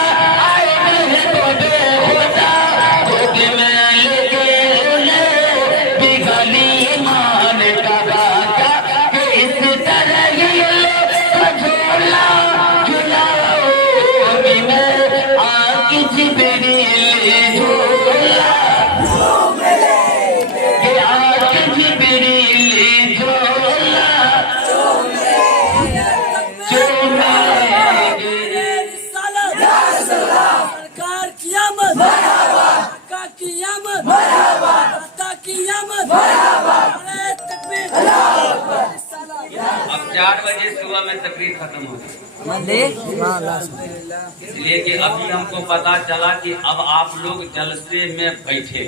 आए महबूबे खुदा गोद में लेके उन्हें बिगली मान का बाका कि इस तरह ये झूला झुलाओ में आके जिब्रील झूला कि आके जिब्रील झूला सरकार कियामत का कियामत का कियामत अरे तकबीर। अब 4 बजे सुबह में तकरीर खत्म हो गई, इसलिए कि अभी हमको पता चला कि अब आप लोग जलसे में बैठे।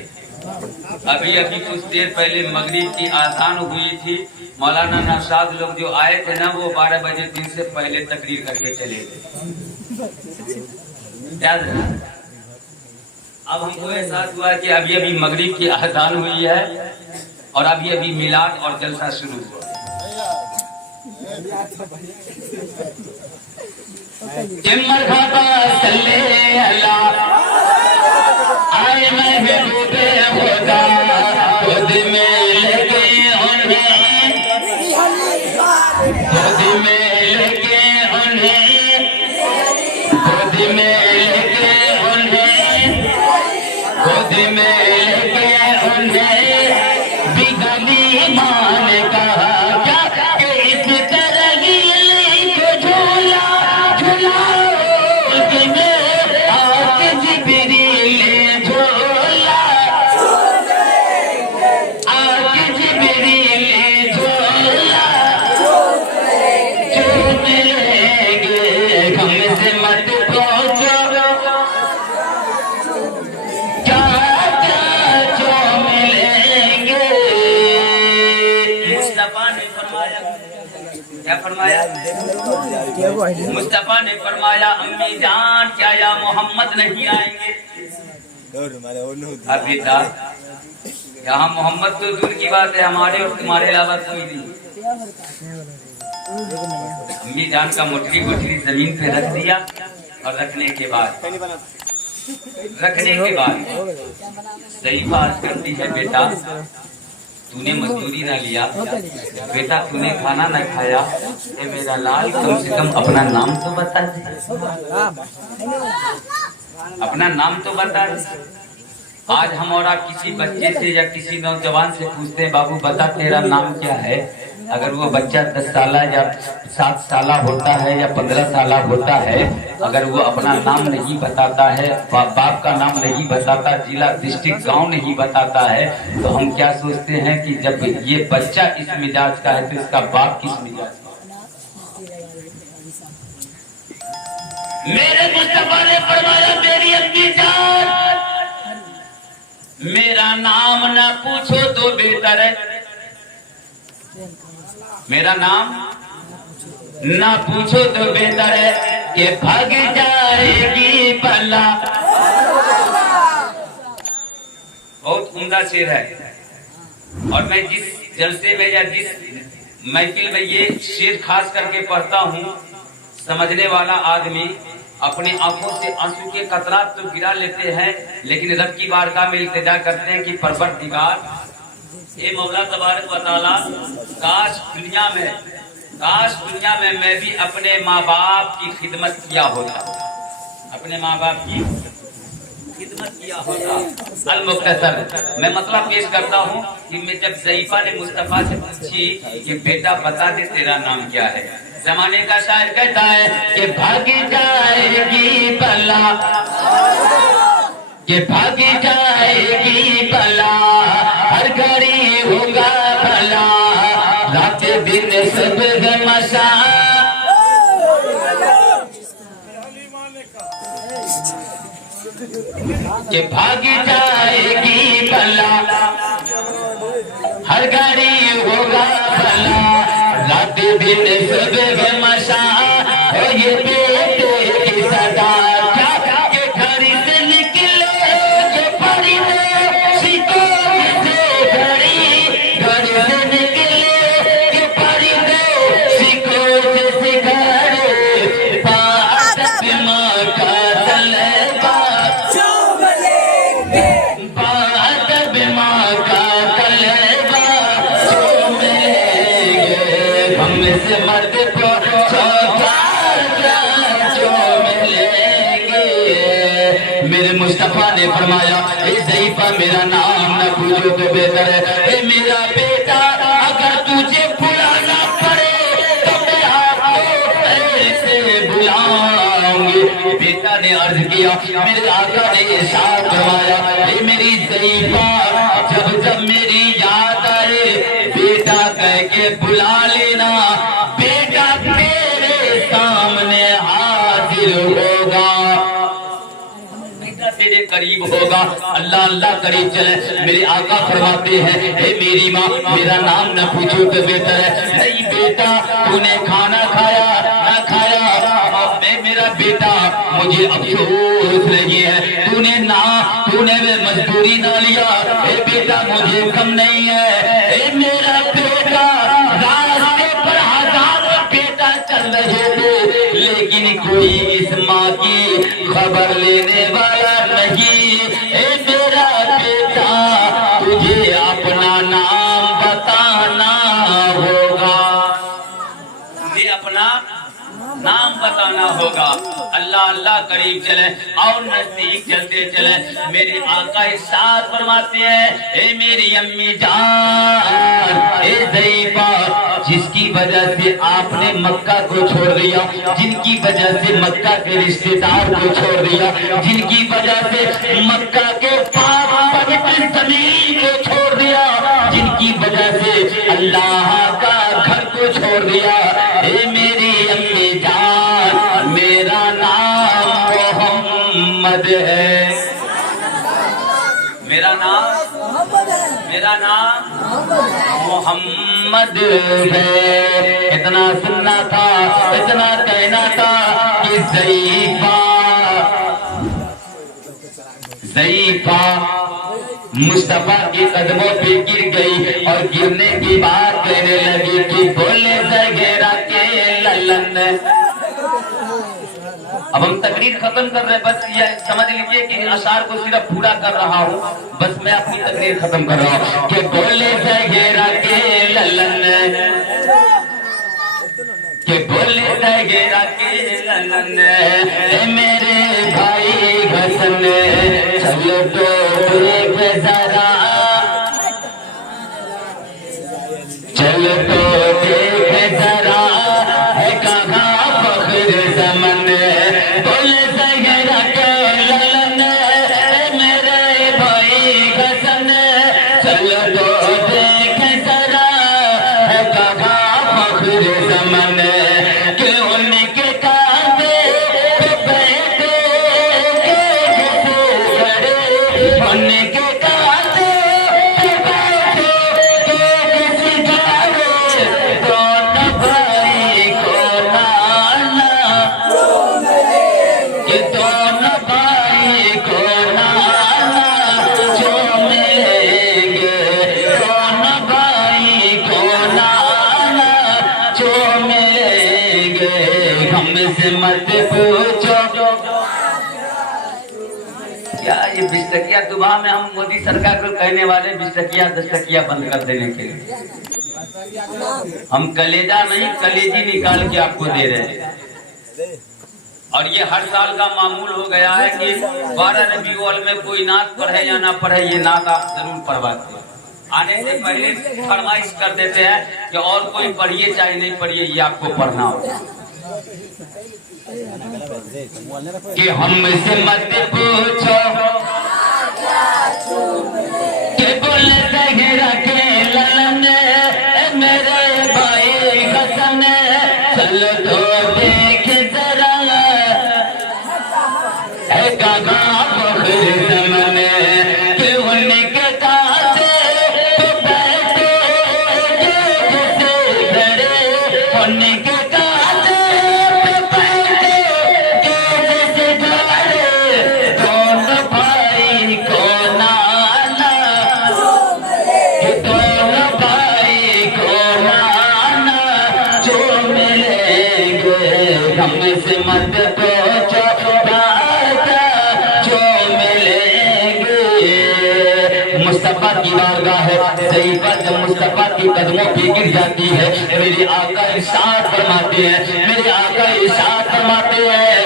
अभी अभी कुछ देर पहले मगरिब की आजान हुई थी। मौलाना नौशाद लोग जो आए थे ना, वो 12 बजे दिन से पहले तकरीर करके चले गए। अब हमको एहसास हुआ कि अभी अभी मगरिब की आजान हुई है और अभी अभी मिलाद और जलसा शुरू हुआ। मरहबा सल्ले अल्लाह। आए महबूबे खुदा गोद में लेके उन्हें, गोद में लेके उन्हें, गोद में लेके उन्हें, गोद में लेके उन्हें बिगली मान का क्या कि इस तरह को झूला झुलाओ कि मैं आके जिब्रील झूला, आके जिब्रील झूला झूलेंगे। हमसे मत पूछो क्या क्या जो मिलेंगे। मुस्तफा ने फरमाया, क्या फरमाया? मुस्तफा ने फरमाया, अम्मी जान क्या या मोहम्मद नहीं आएंगे? अब बेटा, यहाँ मोहम्मद तो दूर की बात है, हमारे और तुम्हारे अलावा कोई नहीं। अम्मी जान का मुठरी गुठरी जमीन पे रख दिया और रखने के बाद सही बात करती है, बेटा तूने मजदूरी ना लिया, बेटा तूने खाना ना खाया, ये मेरा लाल कम से कम अपना नाम तो बता दे, अपना नाम तो बता दे। आज हम और आप किसी बच्चे से या किसी नौजवान से पूछते हैं, बाबू बता तेरा नाम क्या है? अगर वो बच्चा 10 साल या 7 साल होता है या 15 साल होता है, अगर वो अपना नाम नहीं बताता है, बाप का नाम नहीं बताता, जिला डिस्ट्रिक्ट गांव नहीं बताता है, तो हम क्या सोचते हैं कि जब ये बच्चा इस मिजाज का है तो इसका बाप किस मिजाज का? मेरे मुस्तफा ने फरमाया, मेरी अम्मी जान मेरा नाम ना पूछो तो बेहतर है। मेरा नाम ना पूछो तो बेहतर है कि भाग जाएगी बला। बहुत उम्दा शेर है, और मैं जिस जलसे में या जिस महफिल में ये शेर खास करके पढ़ता हूँ, समझने वाला आदमी अपने आंखों से आंसू के कतरात तो गिरा लेते हैं, लेकिन रब की बारगाह में इल्तिजा करते हैं कि परवरदिगार, ए मौला तबारक व तआला, काश दुनिया में काश दुनिया में मैं भी अपने माँ बाप की खिदमत किया होता, अपने माँ बाप की खिदमत किया होता। अल मुख्तसर मैं मतलब पेश करता हूँ कि मैं जब ज़ईफा ने मुस्तफा से पूछी कि बेटा बता दे तेरा नाम क्या है, जमाने का शायर कहता है कि भागी जाएगी बला, कि भागी जाएगी बला, हर घड़ी होगा भला, रात दिन सब मशा, कि भागी जाएगी बला, हर घड़ी होगा भला, रात दिन सब मशा, ये बेटे की सदा के घर से निकले, ये परिंदे सीखो से घड़ी, घर से निकले ये परिंदे सीखो से घड़ी, बात माँ का तलबा, बात माँ का तलबा, हमसे मर्द को मेरे मुस्तफा ने फरमाया ए ज़ईफा मेरा नाम न पूछो तो बेहतर है, ए मेरा बेटा अगर तुझे बुलाना पड़े तो मैं आपको ऐसे बुलाऊंगी। बेटा ने अर्ज किया, मेरे आका ने इरशाद फरमाया ए मेरी ज़ईफा जब जब मेरी याद आए बेटा कह के बुला लेना, बेटा तेरे सामने हाजिर होगा, तेरे करीब होगा। अल्लाह अल्लाह करीब चले। मेरे आका फरमाते हैं हे मेरी माँ मेरा नाम न पूछो तो बेहतर है, नहीं बेटा तूने खाना खाया ना खाया, मैं मेरा बेटा मुझे अफसोस नहीं है, तूने मजदूरी ना लिया, हे बेटा मुझे कम नहीं है, हे मेरा बेटा रास्ते पर हजारों बेटा चल रहे थे लेकिन कोई इस माँ की खबर लेने वाला नहीं, ए मेरा बेटा तुझे अपना नाम बताना होगा, तुझे अपना नाम बताना होगा। अल्लाह अल्लाह करीब चले और नजदीक चलते चले। मेरे आका इरशाद फरमाते हैं ए मेरी अम्मी जान ए ज़ईफा जिसकी वजह से आपने मक्का को छोड़ दिया, जिनकी वजह से मक्का के रिश्तेदार को छोड़ दिया, जिनकी वजह से मक्का के पाक पवित्र जमीन को छोड़ दिया, जिनकी वजह से अल्लाह का घर को छोड़ दिया, ए मेरी अम्मी जान मेरा नाम मोहम्मद है, मेरा नाम मोहम्मद है। इतना सुनना था, इतना कहना था कि ज़ईफा मुस्तफा के कदमों पे गिर गई और गिरने की बात कहने लगी कि बोले ज़गेरा के ललन। अब हम तकरीर खत्म कर रहे हैं, बस ये समझ लीजिए कि अशार को सिर्फ पूरा कर रहा हूँ, बस मैं अपनी तकरीर खत्म कर रहा हूँ कि बोले ज़गेरा के ललन, कि बोले ज़गेरा के ललन, मेरे भाई हसन चलो तो देख जरा, चलो तो देख जरा है कहाँ फख्र ज़मन, बोले ज़गेरा के ललन मेरे भाई हसन चलो तो देख जरा है कहाँ फख्र ज़मन, कि उनके कांधे पे बैठे उनके कांधे पे बैठे किसी जाने दोनों भाई को नाना, कि दोनों भाई को नाना जो मिलेंगे, दोनों भाई को नाना जो मिलेंगे, हमसे मत पूछो क्या ये 20 टकिया दुआ में हम मोदी सरकार को कहने वाले 20 टकिया 10 टकिया बंद कर देने के लिए। हम कलेजा नहीं कलेजी निकाल के आपको दे रहे हैं। और ये हर साल का मामूल हो गया है कि 12 रबीउल में कोई नात पढ़े या ना पढ़े, ये नात आप जरूर पढ़वाते हैं। आने से पहले फरमाइश कर देते हैं कि और कोई पढ़िए चाहे नहीं पढ़िए, ये आपको पढ़ना होगा। कि हमसे मत पूछो कि बोल सगेरा के ललन मेरे भाई कसम चल तो देख जरा गागा बखर जमने के उनके ताते तो बैठे जैसे धरे उनके ताते तो बैठे जैसे धरे दोनों भाई को नाना दोनों भाई को नाना जो मिलेंगे हमसे मत पूछो मुस्तफा की बारगाह है, सही बात जब मुस्तफा की कदमों पे गिर जाती है, मेरे आका इरशाद फरमाते हैं, मेरे आका इरशाद फरमाते हैं,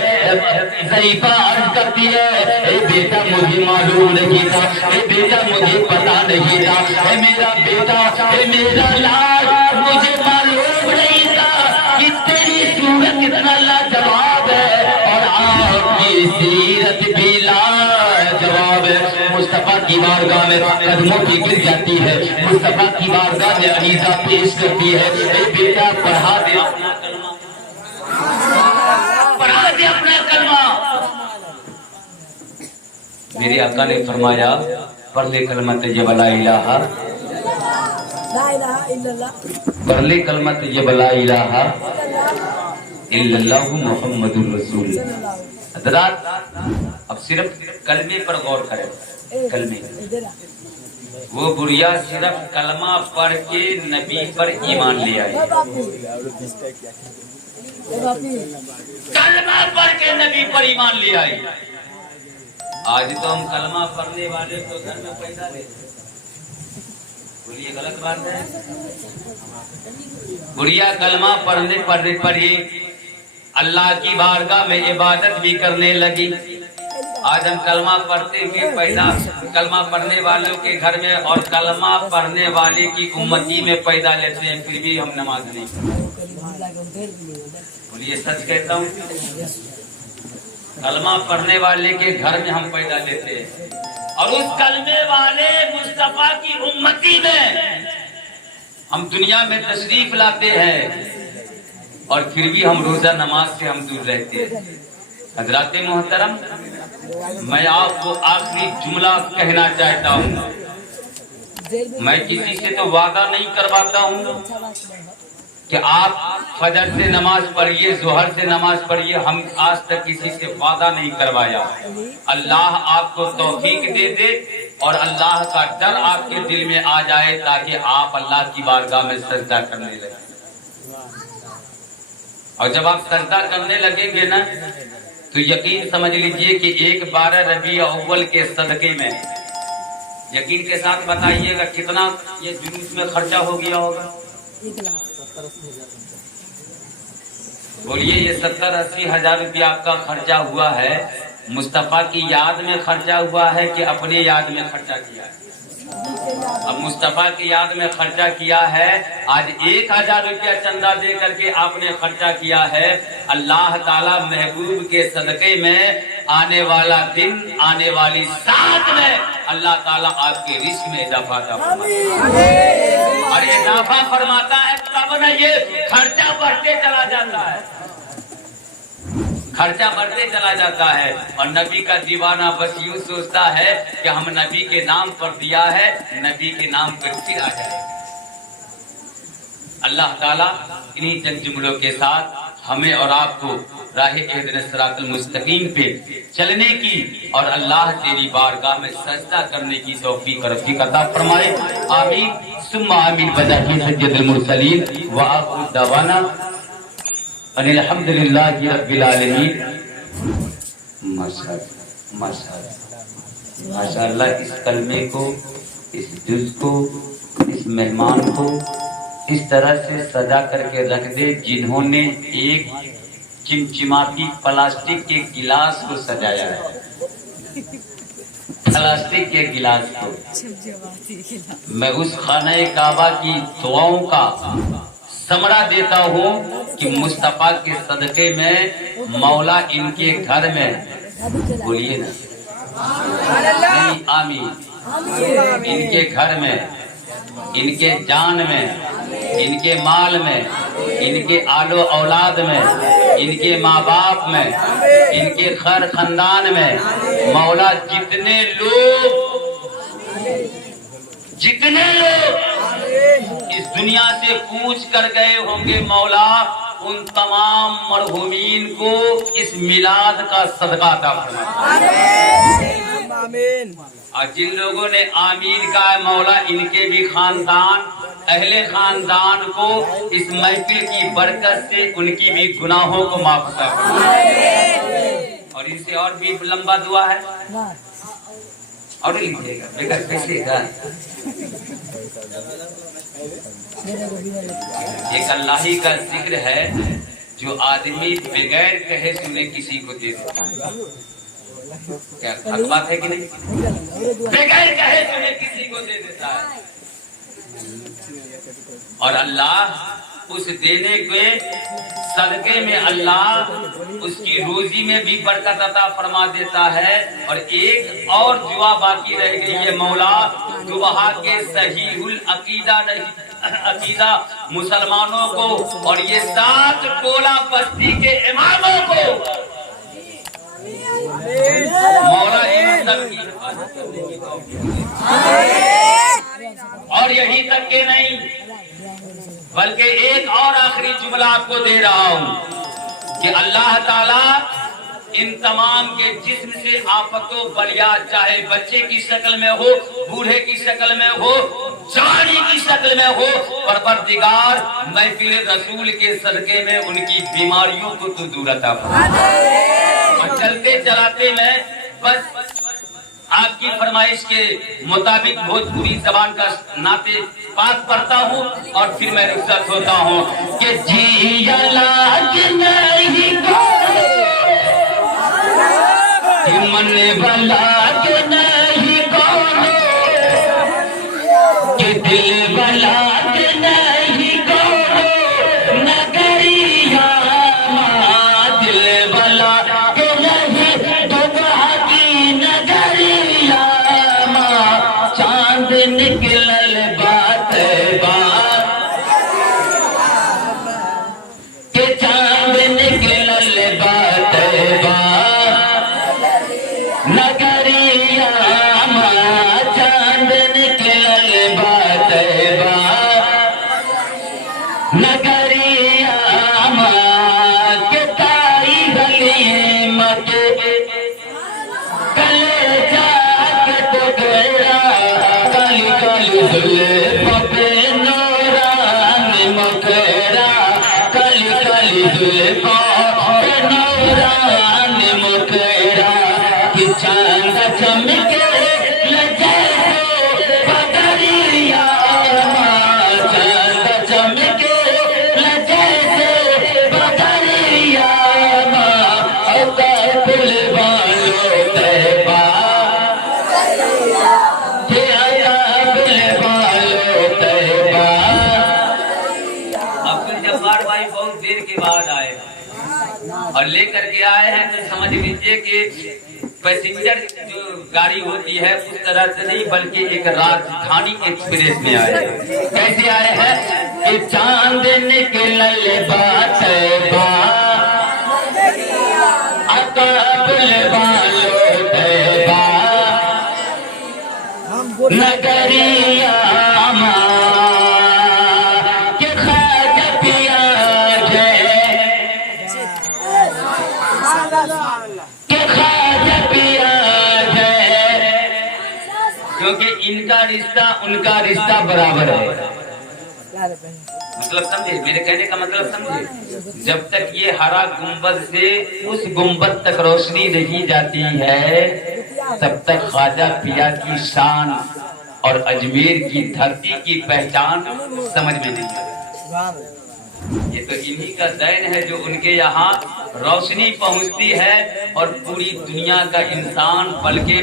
ज़ईफ़ा अर्ज़ करती है, ए बेटा मुझे मालूम नहीं था, ए बेटा मुझे पता नहीं था, ए मेरा बेटा, ए मेरा लाल, मुझे मालूम नहीं था कि तेरी सूरत इतना लाजवाब है और आपकी सीरत भी लाजवाब है। मुस्तफा की बारगाह में कदमों की गिर जाती है, मुस्तफा की बारगाह में अनीसा पेश करती है, ए बेटा पढ़ा दे अपना कलमा, पढ़ा दे अपना कलमा। मेरे आका ने फरमाया पढ़ ले कलमा तैयबा ला इलाहा इल्लल्लाह, पढ़ ले कलमा तैयबा ला इलाहा इल्लल्लाहु मुहम्मदुर रसूल। हज़रात अब सिर्फ कलमे पर गौर करें, कलमे, वो बुढ़िया सिर्फ कलमा पढ़ के नबी पर ईमान ले आई, कलमा पढ़ के नबी पर ईमान ले आई। आज तो हम कलमा पढ़ने वाले तो घर में पैदा लेते, बोलिए गलत बात है। बुढ़िया कलमा पढ़ने पढ़ी अल्लाह की बारगाह में इबादत भी करने लगी। आज हम कलमा पढ़ते हुए पैदा, कलमा पढ़ने वालों के घर में और कलमा पढ़ने वाले की उम्मती में पैदा लेते हैं, फिर भी हम नमाज नहीं पढ़ते। बोलिए सच कहता हूँ, कलमा पढ़ने वाले के घर में हम पैदा लेते हैं और उस कलमे वाले मुस्तफा की उम्मती में हम दुनिया में तशरीफ लाते हैं और फिर भी हम रोजा नमाज से हम दूर रहते हैं। हजरात मोहतरम, मैं आपको आखिरी जुमला कहना चाहता हूँ। मैं किसी से तो वादा नहीं करवाता हूँ कि आप फजर से नमाज पढ़िए, जोहर से नमाज पढ़िए, हम आज तक किसी से वादा नहीं करवाया। अल्लाह आपको तौफीक दे दे और अल्लाह का डर आपके दिल में आ जाए ताकि आप अल्लाह की बारगाह में सजदा करने लगे। और जब आप सजदा करने लगेंगे ना तो यकीन समझ लीजिए कि एक 12 रबी अव्वल के सदके में, यकीन के साथ बताइएगा कितना ये जुलूस में खर्चा हो गया होगा। बोलिए, ये 70-80 हजार रुपया आपका खर्चा हुआ है। मुस्तफा की याद में खर्चा हुआ है कि अपने याद में खर्चा किया है? अब मुस्तफा की याद में खर्चा किया है। आज 1000 रुपया चंदा दे करके आपने खर्चा किया है। अल्लाह ताला महबूब के सदके में आने वाला दिन, आने वाली साथ में अल्लाह ताला आपके रिस्क में इजाफा और इजाफा फरमाता है, तब न ये खर्चा बढ़ते चला जाता है, खर्चा बढ़ते चला जाता है। और नबी का दीवाना बस यूं सोचता है कि हम नबी के नाम पर दिया है, नबी के नाम पर फिर आ जाए। अल्लाह ताला इन्हीं चंद जुमलों के साथ हमें और आपको राह सिरातुल मुस्तकीम पे चलने की और अल्लाह तेरी बारगाह में सजदा करने की तौफीक और रफ़ीक अता फरमाए। आमीन सुम्मा आमीन। बजाही सय्यदुल मुरसलीन व आखिर दवाना अल्हम्दुलिल्लाहि रब्बिल आलमीन। माशाअल्लाह, इस कलमे को, इस जुज़ को, इस मेहमान को इस तरह से सजा करके रख दे जिन्होंने एक चिमचिमाती प्लास्टिक के गिलास को सजाया है, प्लास्टिक के गिलास को। मैं उस खाने काबा की दुआओं का समरा देता हूँ कि मुस्तफा के सदके में मौला इनके घर में, बोलिए ना नहीं, आमीन, इनके घर में, इनके जान में, इनके माल में, इनके आलो औलाद में, इनके माँ बाप में, इनके खैर खानदान में मौला जितने लोग इस दुनिया से कूच कर गए होंगे, मौला उन तमाम मरहूमीन को इस मिलाद का सदका अता फरमाए। और जिन लोगों ने आमीन का है, मौला इनके भी खानदान, अहले खानदान को इस महफिल की बरकत से उनकी भी गुनाहों को माफ कर। और इनसे और भी लंबा दुआ है, और लिखिएगा बेटा कैसे का। एक अल्लाही का जिक्र है जो आदमी बगैर कहे सुने किसी को दे देता है। क्या हक बात है कि नहीं? बगैर कहे सुने किसी को दे देता है, और अल्लाह उस देने के सदके में अल्लाह उसकी रोजी में भी बरकत अता फरमा देता है। और एक और दुआ बाकी रह गई है, मौला जो वहाँ के सहीहुल अकीदा मुसलमानों को और ये 7 टोला बस्ती के इमामों को मौला इन सब की और यही तक के नहीं, बल्कि एक और आखिरी जुमला आपको दे रहा हूँ कि अल्लाह ताला इन तमाम के जिस्म से आफतों बलिया, चाहे बच्चे की शक्ल में हो, बूढ़े की शक्ल में हो, जवानी की शक्ल में हो, परवरदिगार महफिल रसूल के सदके में उनकी बीमारियों को तो दूर अता फरमाए। और चलते चलाते मैं बस आपकी फरमाइश के मुताबिक भोजपुरी जबान का नाते पास पढ़ता हूँ और फिर मैं रुखसत होता हूँ कि जिया लाज नहीं मन भला के नहीं कौन कि दिल भला के नहीं कौन नगरिया दिल भला के नहीं दुबा की नगरिया चांद निकलल बात के चांद निकलल बात नगरिया चांद निकलल बात नगरिया के ताई गली मत कले जाके तो गया काली काली दुले पपे नौरान मुखरा काली काली दुले पपे नौरान मुखरा कि चांद चमके लगे बदरिया चांद चमके लगे बदरिया पुल वालों तैबा पुल वालों तैबा। अब्दुल जब्बार भाई बहुत देर के बाद आए और लेकर के आए हैं, तो समझ लीजिए कि पैसेंजर जो गाड़ी होती है उस तरह से नहीं, बल्कि एक राजधानी एक्सप्रेस में आए हैं। कैसे आए हैं कि चांद निकलल बात अकाबुल वालों तैबा नगरिया के खाज पिया के खाज पिया क्योंकि इनका रिश्ता उनका रिश्ता बराबर है। मतलब समझे मेरे कहने का मतलब समझे, जब तक ये हरा गुंबद से उस गुंबद तक रोशनी नहीं जाती है तब तक ख्वाजा पिया की शान और अजमेर की धरती की पहचान समझ में नहीं आती। ये तो इन्हीं का देन है जो उनके यहाँ रोशनी पहुँचती है और पूरी दुनिया का इंसान बल्कि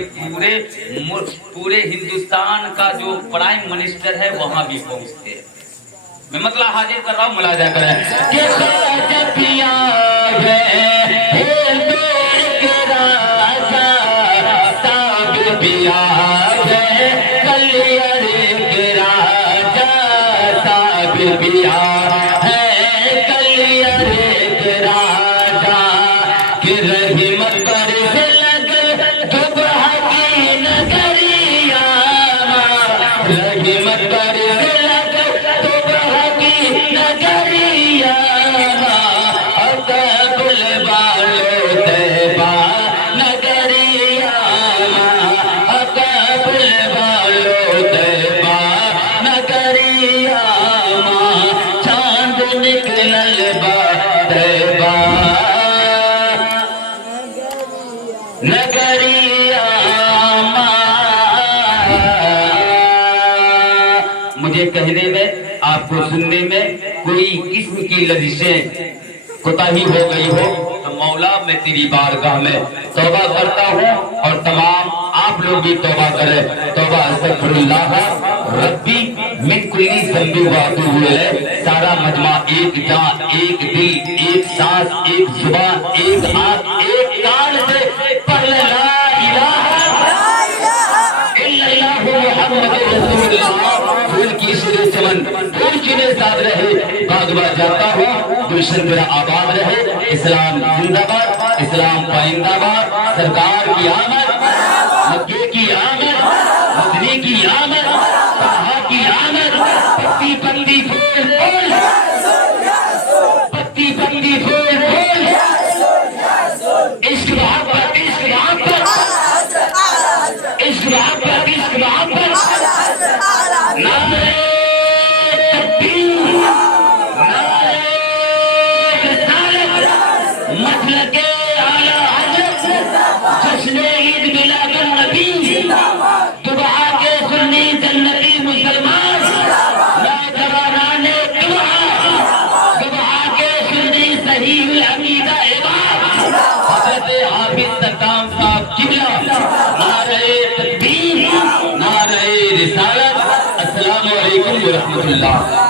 पूरे हिंदुस्तान का जो प्राइम मिनिस्टर है वहाँ भी पहुँचते हैं। मैं मतलब हाजिर कर रहा हूँ, मुलाजा करें। मुझे कहने में, आपको सुनने में कोई किस्म की लजिशें कोताही हो गई हो तो मौला मैं तेरी बारगाह में तौबा करता हूँ और तमाम आप लोग भी तौबा करें। तौबा अस्तगफिरुल्लाह रब्बी मिन कुल्ली ज़ंबी व अतूबु इलैह। सारा मजमा एक जान, एक दिल, एक सांस, एक जुबान, एक आंख, एक कान से पढ़ ले ला इलाहा इल्लल्लाह मुहम्मदुर रसूलुल्लाह। फूल की सूरज चमन फूल चुने साथ रहे, बागवा जाता हूँ गुलशन मेरा आबाद रहे। इस्लाम जिंदाबाद, इस्लाम पाइंदाबाद। सरकार की आमद, मक्के की आमद, मदनी की आमद, ताहा की आमद। पत्ती पत्ती फूल फूल, पत्ती पत्ती फूल फूल। इश्क मोहब्बत, इश्क मोहब्बत, इश्क मोहब्बत, इश्क मोहब्बत। नारे तकबीर, नारे रिसालत, मसलके आला हज़रत, जश्न ईद मिलादुन नबी। दुआ के सुन्नी जन्नती मुसलमान, नौजवानाने दुआ, दुआ के सुन्नी सहीहुल अकीदा इमाम हज़रत हाफिज सत्ताम साहब किबला। नारे तकबीर, नारे रिसालत। अस्सलामु अलैकुम व रहमतुल्लाह।